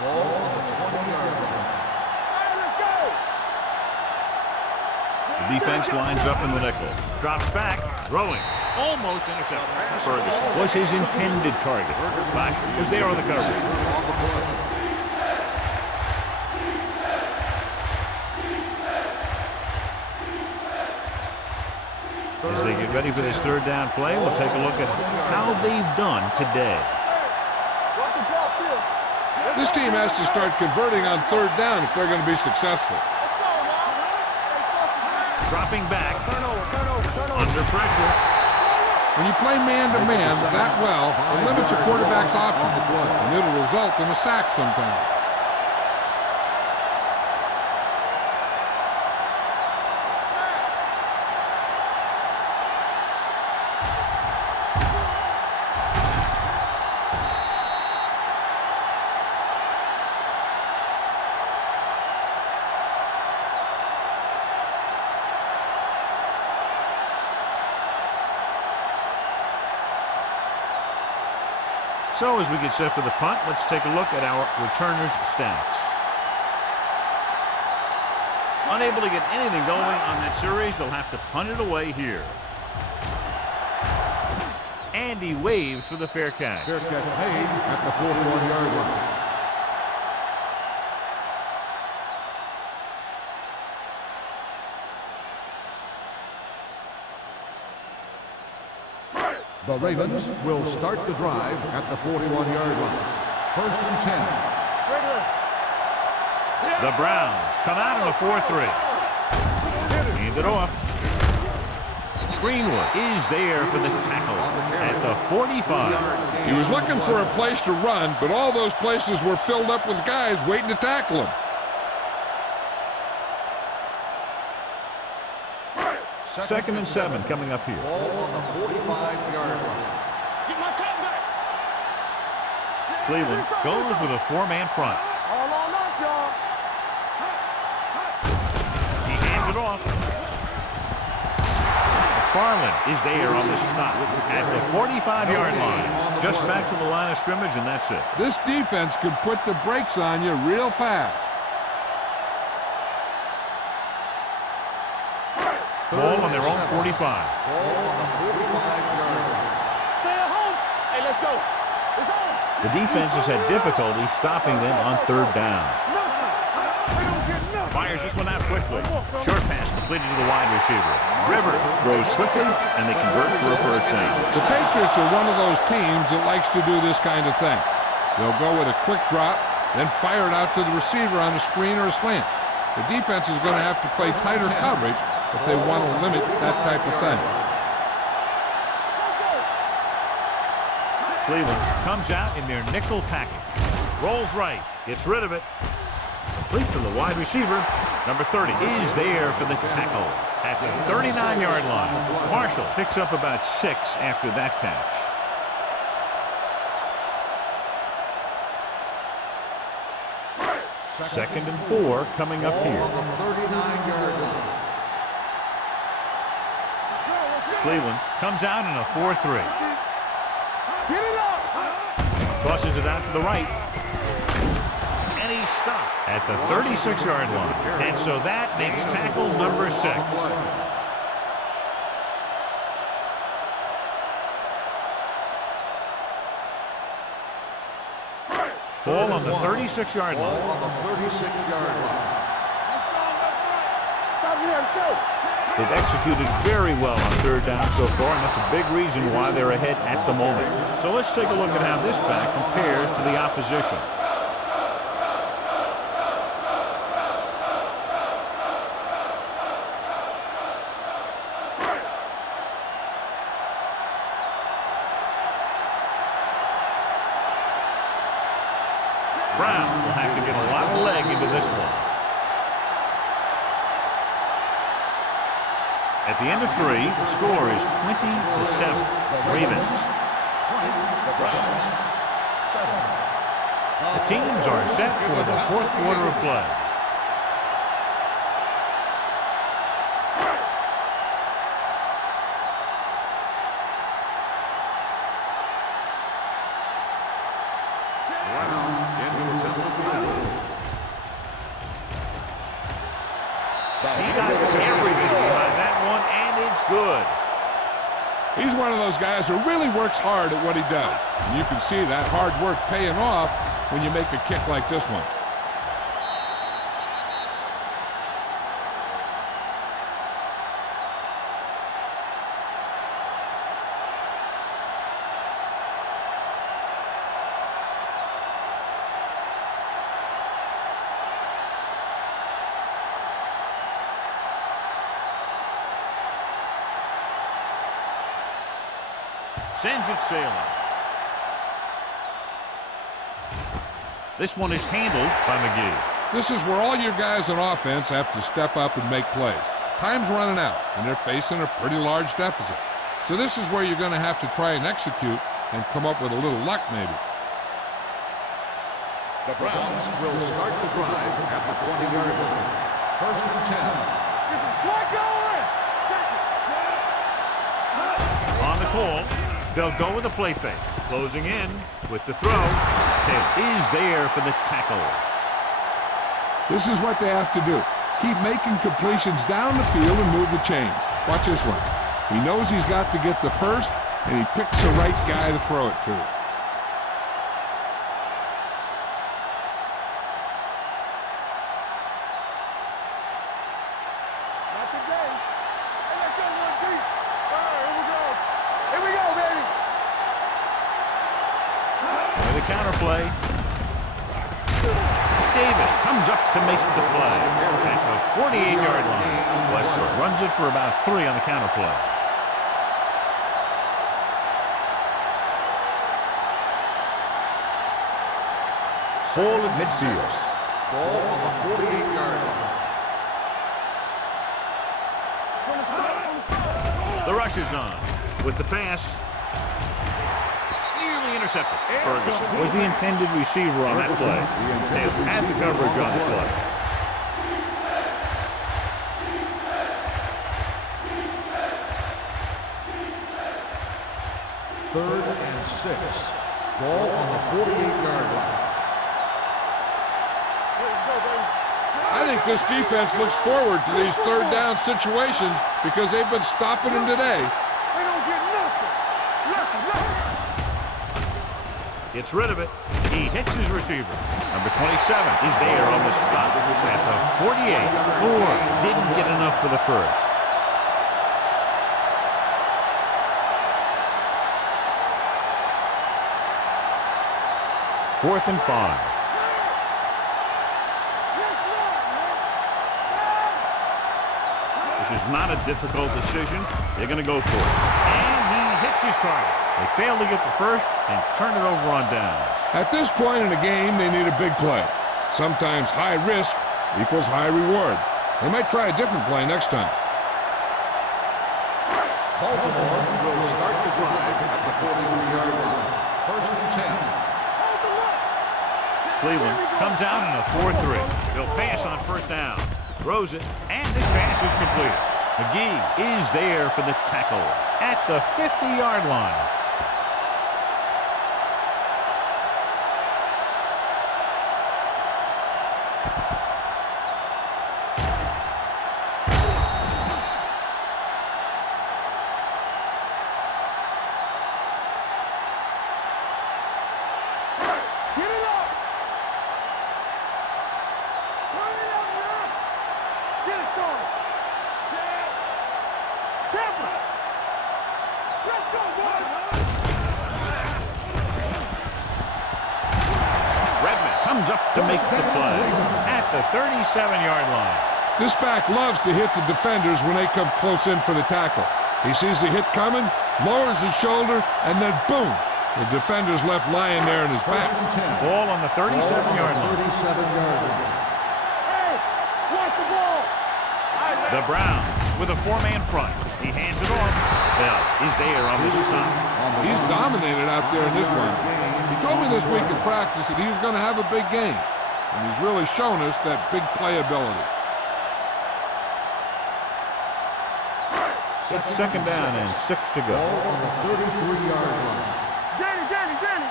Ball on the 20-yard line. The defense lines up in the nickel. Drops back. Throwing. Almost intercepted. Ferguson was his intended target. Lasher was there on the coverage. As they get ready for this third down play, we'll take a look at how they've done today. This team has to start converting on third down if they're going to be successful. Dropping back. Under pressure. When you play man-to-man that well, it limits a quarterback's options, and it'll result in a sack sometimes. So as we get set for the punt, let's take a look at our returners' stats. Unable to get anything going on that series, they'll have to punt it away here. And he waves for the fair catch. Fair catch made at the 41-yard line. The Ravens will start the drive at the 41-yard line. First and 10. The Browns come out in a 4-3. Hand it off. Greenwood is there for the tackle at the 45. He was looking for a place to run, but all those places were filled up with guys waiting to tackle him. Second and 7 coming up here. Ball on the 45-yard line. Get my cut back. Cleveland goes with a 4-man front. All on us, y'all. He hands it off. McFarland is there on the stop at the 45-yard line. Just back to the line of scrimmage, and that's it. This defense could put the brakes on you real fast. Ball on their own 45. Ball on the 45-yard line. Stay at home. Hey, let's go. It's on. The defense has had difficulty stopping them on third down. Fires this one out quickly. Short pass completed to the wide receiver. Rivers throws quickly, and they convert for a first down. The Patriots are one of those teams that likes to do this kind of thing. They'll go with a quick drop, then fire it out to the receiver on a screen or a slant. The defense is going to have to play tighter coverage if they want to limit that type of thing. Cleveland comes out in their nickel package. Rolls right, gets rid of it. Complete to the wide receiver. Number 30 is there for the tackle at the 39-yard line. Marshall picks up about 6 after that catch. Second and 4 coming up here. On the 39-yard line. Cleveland comes out in a 4-3. Get it up. Tosses it out to the right. And he's stopped at the 36-yard line. And so that makes tackle number 6. Ball on the 36-yard line. Ball on the 36-yard line. Stop They've executed very well on third down so far, and that's a big reason why they're ahead at the moment. So let's take a look at how this back compares to the opposition. Brown will have to get a lot of leg into this one. At the end of 3, the score is 20-7. Ravens. The teams are set for the fourth quarter of play. He got everything behind that one, and it's good. He's one of those guys who really works hard at what he does. And you can see that hard work paying off when you make a kick like this one. Sends it sailing. This one is handled by McGee. This is where all your guys on offense have to step up and make plays. Time's running out, and they're facing a pretty large deficit. So this is where you're going to have to try and execute and come up with a little luck, maybe. The Browns will start the drive at the 20-yard line. First and 10. On the call, they'll go with a play fake. Closing in with the throw. Taylor is there for the tackle. This is what they have to do. Keep making completions down the field and move the chains. Watch this one. He knows he's got to get the first, and he picks the right guy to throw it to. Counter play. Davis comes up to make the play at the 48-yard line. Westbrook runs it for about 3 on the counter play. Ball at midfield. Ball on the 48-yard line. The rush is on with the pass. Intercepted. Ferguson was the intended receiver on that play. They had the coverage on the play. Third and 6. Ball on the 48-yard line. I think this defense looks forward to these third down situations because they've been stopping them today. Gets rid of it. He hits his receiver. Number 27 is there on the stop at the 48. Moore didn't get enough for the first. Fourth and 5. This is not a difficult decision. They're going to go for it. And he hits his target. They fail to get the first and turn it over on downs. At this point in the game, they need a big play. Sometimes high risk equals high reward. They might try a different play next time. Baltimore will start the drive at the 43-yard line. First and 10. Cleveland comes out in a 4-3. They'll pass on first down. Throws it, and this pass is completed. McGee is there for the tackle at the 50-yard line. comes up to make the play at the 37-yard line. This back loves to hit the defenders when they come close in for the tackle. He sees the hit coming, lowers his shoulder, and then boom, the defender's left lying there in his back. Ball on the 37-yard line. Hey, watch the ball. The Browns with a four-man front. He hands it off. Bell is there on the stop. He's dominated out there in this one. He told me this week in practice that he was going to have a big game, and he's really shown us that big playability. It's second down and 6 to go. On the 33-yard line. Danny.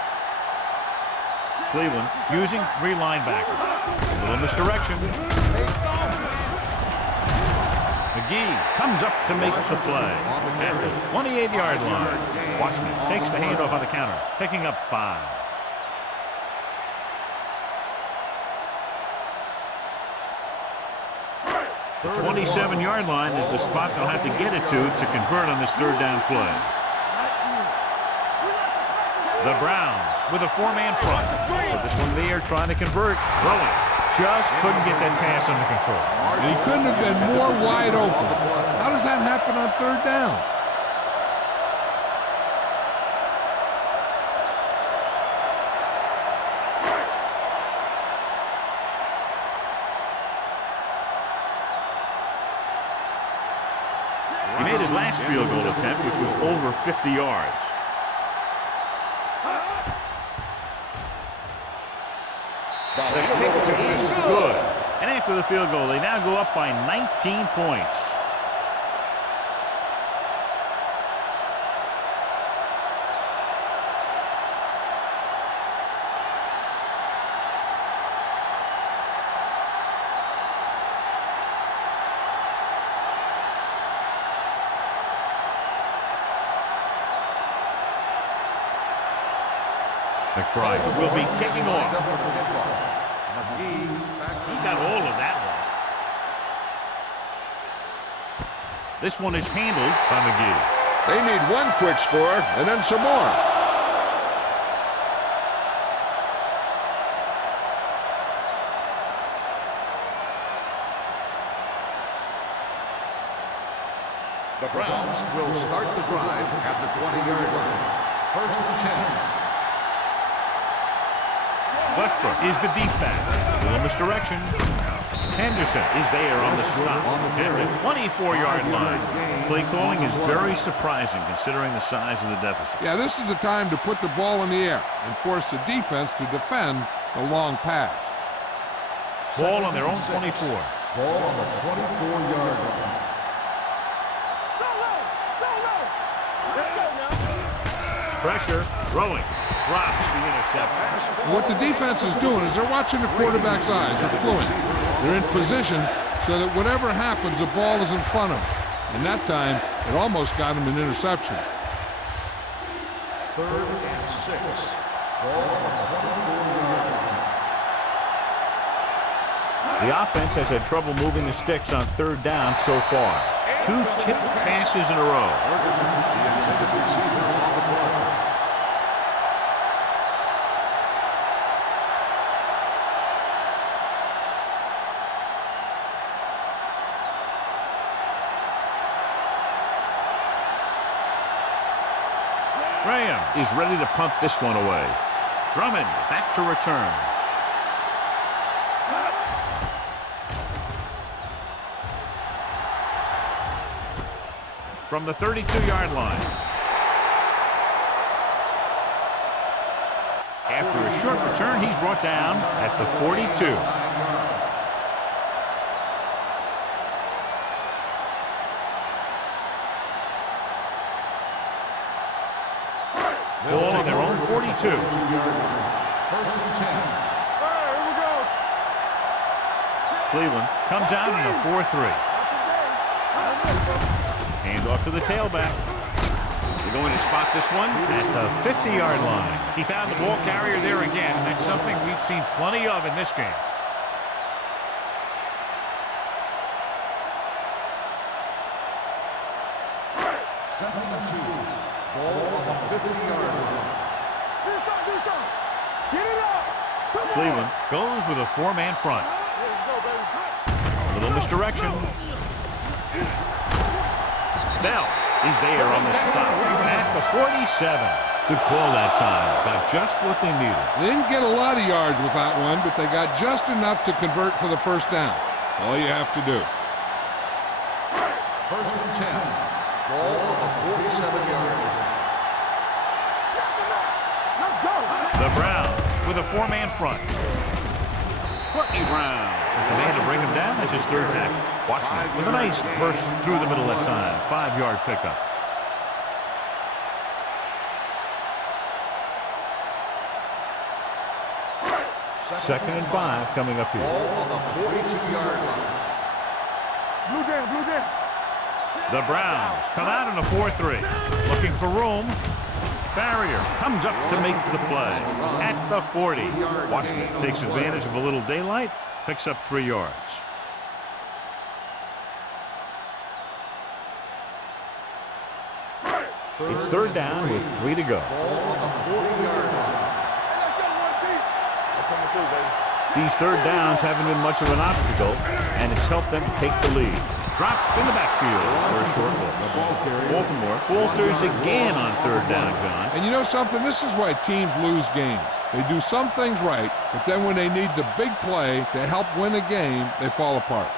Cleveland using 3 linebackers. A little misdirection. McGee comes up to make the play at the 28-yard line. Washington takes the handoff on the counter, picking up 5. The 27-yard line is the spot they'll have to get it to convert on this third down play. The Browns with a 4-man front. With this one there trying to convert. Rowan just couldn't get that pass under control. And he couldn't have been more wide open. How does that happen on third down? He made his last field goal attempt, which was over 50 yards. The kick is good. And after the field goal, they now go up by 19 points. McBride will be kicking off. He got all of that one. This one is handled by McGee. They need one quick score and then some more. The Browns will start the drive at the 20-yard line. First and 10. Westbrook is the deep back. A little misdirection. Henderson is there on the stop at the 24-yard line. Play calling is very surprising considering the size of the deficit. Yeah, this is a time to put the ball in the air and force the defense to defend the long pass. Ball on their own 24. Ball on the 24-yard line. Pressure, throwing, drops the interception. What the defense is doing is they're watching the quarterback's eyes. They're fluent. They're in position so that whatever happens, the ball is in front of them. And that time, it almost got him an interception. Third and 6. Ball on the 24-yard line. The offense has had trouble moving the sticks on third down so far. 2 tipped passes in a row. Ferguson, the intended receiver on the play. Graham is ready to punt this one away. Drummond back to return. From the 32-yard line. After a short return, he's brought down at the 42. Ball on their own 42. First and 10. Here we go. Cleveland comes out in a 4-3. Hand off to the tailback. They're going to spot this one at the 50-yard line. He found the ball carrier there again, and that's something we've seen plenty of in this game. Second and 2. Ball on the 50-yard line. Do something. Get it up. Come Cleveland goes with a four-man front. A little misdirection. Bell is there on the stop at the 47. Good call that time. Got just what they needed. They didn't get a lot of yards with that one, but they got just enough to convert for the first down. That's all you have to do. First and 10. Ball on the 47-yard line. The Browns with a four-man front. Courtney Brown is the man to bring him down. That's his third tackle. Washington with a nice burst through the middle that time. 5-yard pickup. Second and 5 coming up here. Ball on the 42-yard line. Blue jam. The Browns come out in a 4-3. Looking for room. Barrier comes up to make the play at the 40. Washington takes advantage of a little daylight, picks up 3 yards. It's third down with 3 to go. Ball on the 40-yard line. These third downs haven't been much of an obstacle, and it's helped them take the lead. Drop in the backfield for a short loss. Baltimore falters again on third down, John. And you know something? This is why teams lose games. They do some things right, but then when they need the big play to help win a game, they fall apart.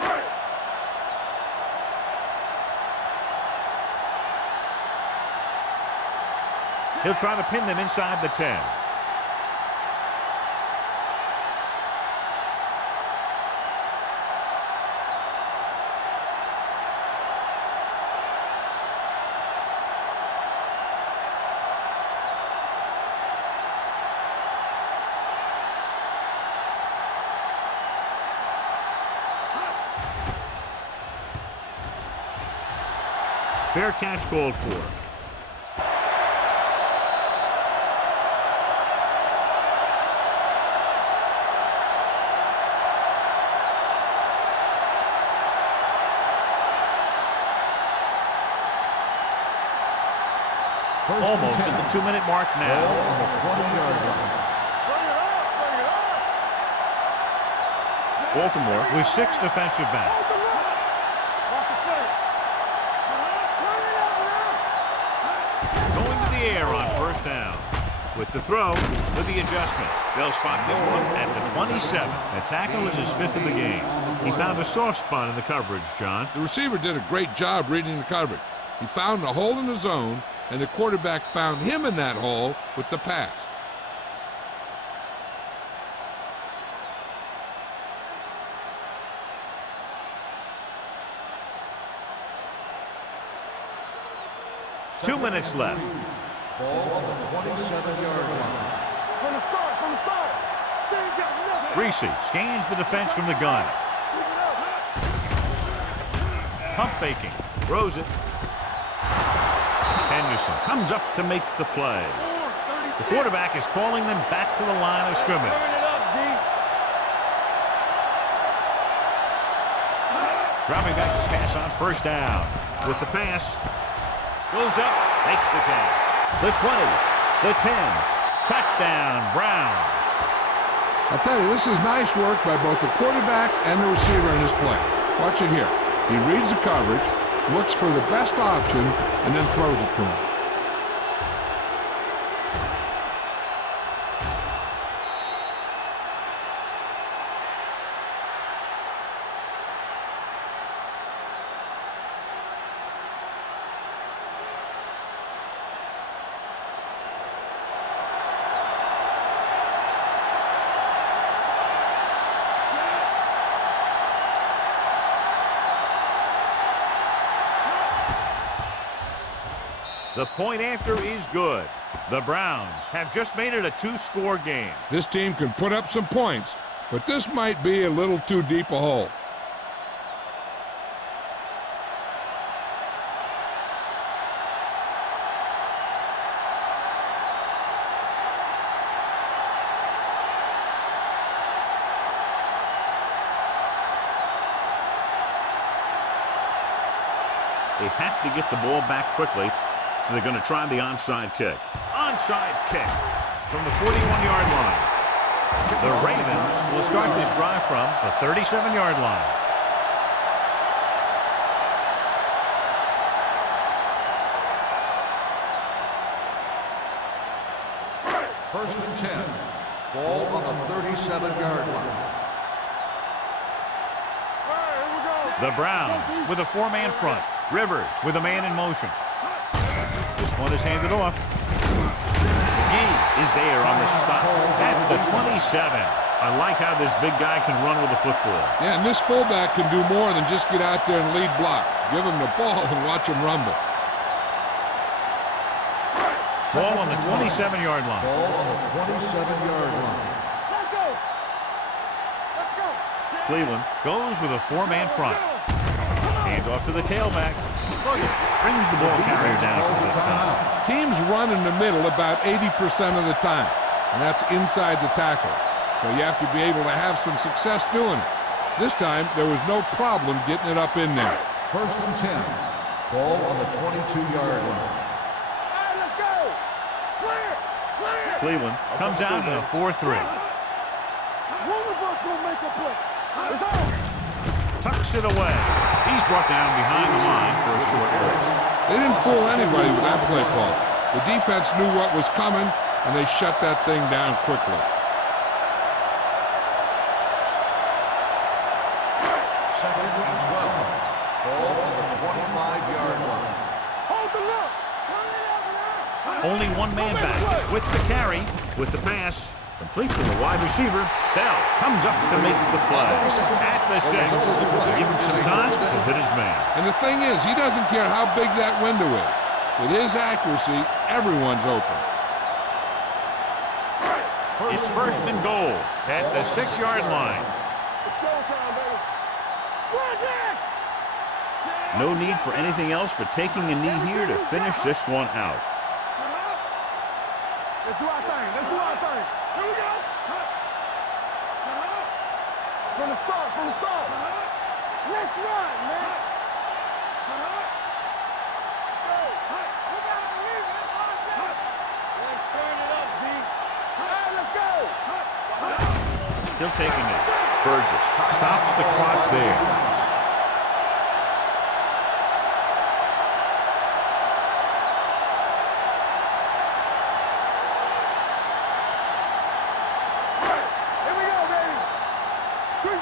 He'll try to pin them inside the 10. Fair catch called for. Almost at the 2-minute mark now. Ball on the 20-yard line. Baltimore with 6 defensive backs. Going to the air on first down. With the throw, with the adjustment. They'll spot this one at the 27. The tackle is his 5th of the game. He found a soft spot in the coverage, John. The receiver did a great job reading the coverage. He found a hole in the zone, and the quarterback found him in that hole with the pass. Two minutes left. Ball on the 27-yard line. From the start. They ain't got nothing. Reese scans the defense from the gun. Pump faking. Throws it. Henderson comes up to make the play. The quarterback is calling them back to the line of scrimmage. Turn it up, D. Dropping back to pass on first down. With the pass. Goes up. Makes the catch. The 20. The 10. Touchdown, Browns. I'll tell you, this is nice work by both the quarterback and the receiver in his play. Watch it here. He reads the coverage, looks for the best option, and then throws it to him. The point after is good. The Browns have just made it a 2-score game. This team can put up some points, but this might be a little too deep a hole. They have to get the ball back quickly, so they're going to try the onside kick. Onside kick from the 41-yard line. The Ravens will start this drive from the 37-yard line. First and 10. Ball on the 37-yard line. The Browns with a four-man front. Rivers with a man in motion. This one is handed off. McGee is there on the stop at the 27. I like how this big guy can run with the football. Yeah, and this fullback can do more than just get out there and lead block. Give him the ball and watch him rumble. Ball on the 27-yard line. Ball on the 27-yard line. Let's go. Let's go. Cleveland goes with a four-man front. Hand off to the tailback. Logan brings the ball carrier down for the time. Teams run in the middle about 80% of the time, and that's inside the tackle. So you have to be able to have some success doing it. This time, there was no problem getting it up in there. First and 10. Ball on the 22-yard line. Hey, let's go. Clear. Clear. Cleveland comes out in a 4-3. One of us will make a play. It's on. Tucks it away. He's brought down behind the line for a short loss. They didn't fool anybody with that play call. The defense knew what was coming, and they shut that thing down quickly. Second and 12. Ball on the 25-yard line. Hold the look. Turn it up now. Only one man back with the carry, with the pass. Complete to the wide receiver. Bell comes up to make the play. At the 6. Give him some time. He'll hit his man. And the thing is, he doesn't care how big that window is. With his accuracy, everyone's open. It's first and goal at the 6-yard line. It's showtime, baby. Run, Jack. No need for anything else but taking a knee here to finish this one out. Let's do our thing. Let's do our thing. Here we go. From the start, from the start. Let's run, man. You gotta believe it. That's our job. Let's turn it up, D. Hey, let's go. He'll take a knee. Burgess stops the clock there.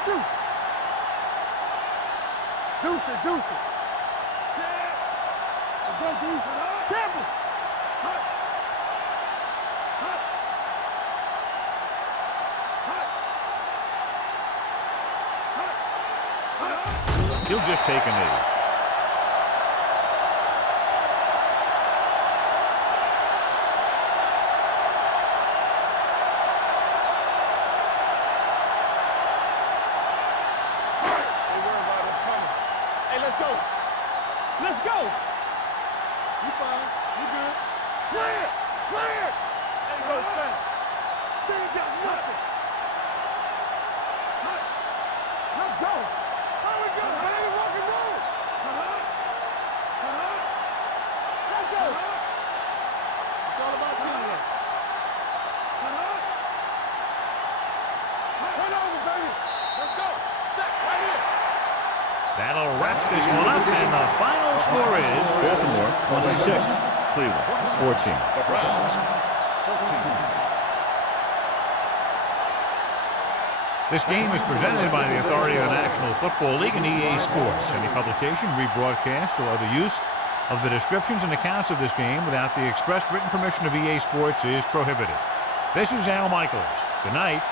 Shoot. Deuce it, deuce it. Let's go, D. Campbell. He'll just take a knee. Let's go. You fine. You good. Clear. Clear. There you go, Stan. They ain't got nothing. Let's go. There we go, baby. Rock and roll. Let's go. It's all about teamwork. Turn over, baby. Let's go. Set right here. That'll wrap this one up, and the final score is Baltimore 26, Cleveland 14. The Browns 14. This game is presented by the authority of the National Football League and EA Sports. Any publication, rebroadcast, or other use of the descriptions and accounts of this game without the expressed written permission of EA Sports is prohibited. This is Al Michaels. Good night.